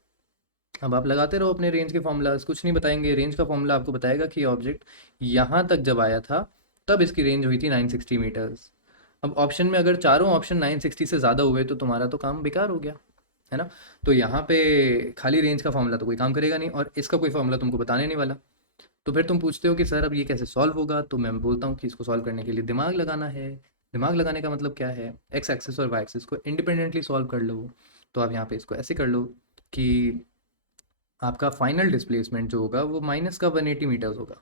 अब आप लगाते रहो अपने रेंज के फॉर्मूलाज, कुछ नहीं बताएंगे। रेंज का फॉर्मूला आपको बताएगा कि ये ऑब्जेक्ट यहाँ तक जब आया था तब इसकी रेंज हुई थी 960 मीटर्स। अब ऑप्शन में अगर चारों ऑप्शन 960 से ज़्यादा हुए तो तुम्हारा तो काम बेकार हो गया, है ना। तो यहाँ पे खाली रेंज का फॉर्मूला तो कोई काम करेगा नहीं, और इसका कोई फॉर्मूला तुमको बताने नहीं वाला। तो फिर तुम पूछते हो कि सर अब ये कैसे सॉल्व होगा, तो मैं बोलता हूँ कि इसको सॉल्व करने के लिए दिमाग लगाना है। दिमाग लगाने का मतलब क्या है, एक्स एक्सिस और वाई एक्सिस को इंडिपेंडेंटली सॉल्व कर लो। तो आप यहाँ पे इसको ऐसे कर लो कि आपका फाइनल डिस्प्लेसमेंट जो होगा वो माइनस का 180 मीटर्स होगा,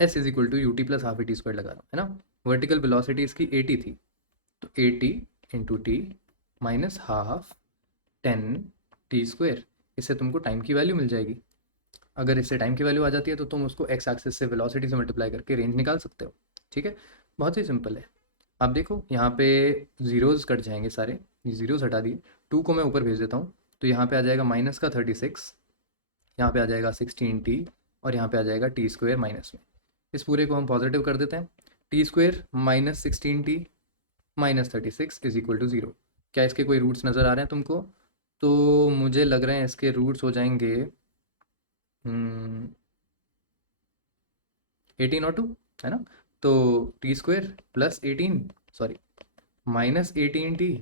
S is equal to U T plus half A T square लगा रहा हूँ, है ना। वर्टिकल वेलोसिटी इसकी 80 थी, तो 80 into T minus half 10 T square, इससे तुमको टाइम की वैल्यू मिल जाएगी। अगर इससे टाइम की वैल्यू आ जाती है तो तुम उसको एक्स एक्सिस से वेलोसिटी से मल्टीप्लाई करके रेंज निकाल सकते हो। ठीक है, बहुत ही सिंपल है। आप देखो यहाँ पे ज़ीरोज़ कट जाएंगे सारे, ये ज़ीरोज़ हटा दिए, 2 को मैं ऊपर भेज देता हूँ, तो यहाँ पे आ जाएगा माइनस का 36, यहाँ पे आ जाएगा 16t, और यहाँ पे आ जाएगा टी स्क्वायर माइनस में। इस पूरे को हम पॉजिटिव कर देते हैं, T square minus 16t minus 36 is equal to 0। क्या इसके कोई रूट्स नज़र आ रहे हैं तुमको, तो मुझे लग रहे हैं इसके रूट्स हो जाएंगे 18 और 2, है ना। तो T square plus 18, sorry minus 18t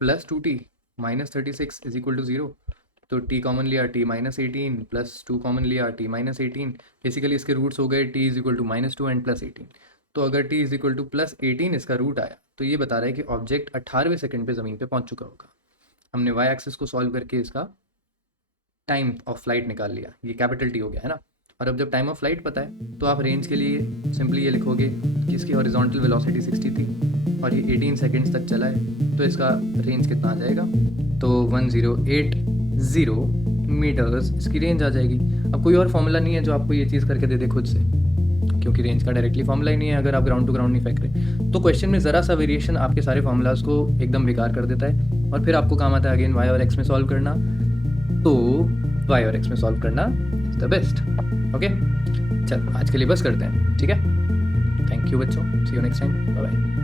plus 2t minus 36 is equal to 0। तो t कॉमन लिया, t माइनस 18 प्लस 2 कॉमन लिया, t माइनस 18। बेसिकली इसके रूट्स हो गए t is equal to -2 and plus 18। तो अगर t is equal to plus 18 इसका root आया, तो ये बता रहा है कि ऑब्जेक्ट 18वें सेकंड पे ज़मीन पे पहुंच चुका होगा। हमने y एक्सिस को सॉल्व करके इसका टाइम ऑफ फ्लाइट निकाल लिया, ये कैपिटल T हो गया, है ना। और अब जब टाइम ऑफ फ्लाइट पता है तो आप रेंज के लिए सिंपली ये लिखोगे कि इसकी हॉरिजॉन्टल वेलोसिटी 60 थी और ये 18 सेकंड्स तक चला है, तो इसका रेंज कितना आ जाएगा, तो 1080 मीटर्स इसकी रेंज आ जाएगी। अब कोई और फॉर्मूला नहीं है जो आपको ये चीज़ करके दे दे खुद से, क्योंकि रेंज का डायरेक्टली फॉर्मूला ही नहीं है अगर आप ग्राउंड टू ग्राउंड नहीं फेंक रहे। तो क्वेश्चन में ज़रा सा वेरिएशन आपके सारे फॉर्मूलाज को एकदम बेकार कर देता है, और फिर आपको काम आता है अगेन वाई और एक्स में सॉल्व करना। तो वाई और एक्स में सॉल्व करना इज द बेस्ट। ओके, चलो आज के लिए बस करते हैं, ठीक है। थैंक यू बच्चों, see you next time, bye bye.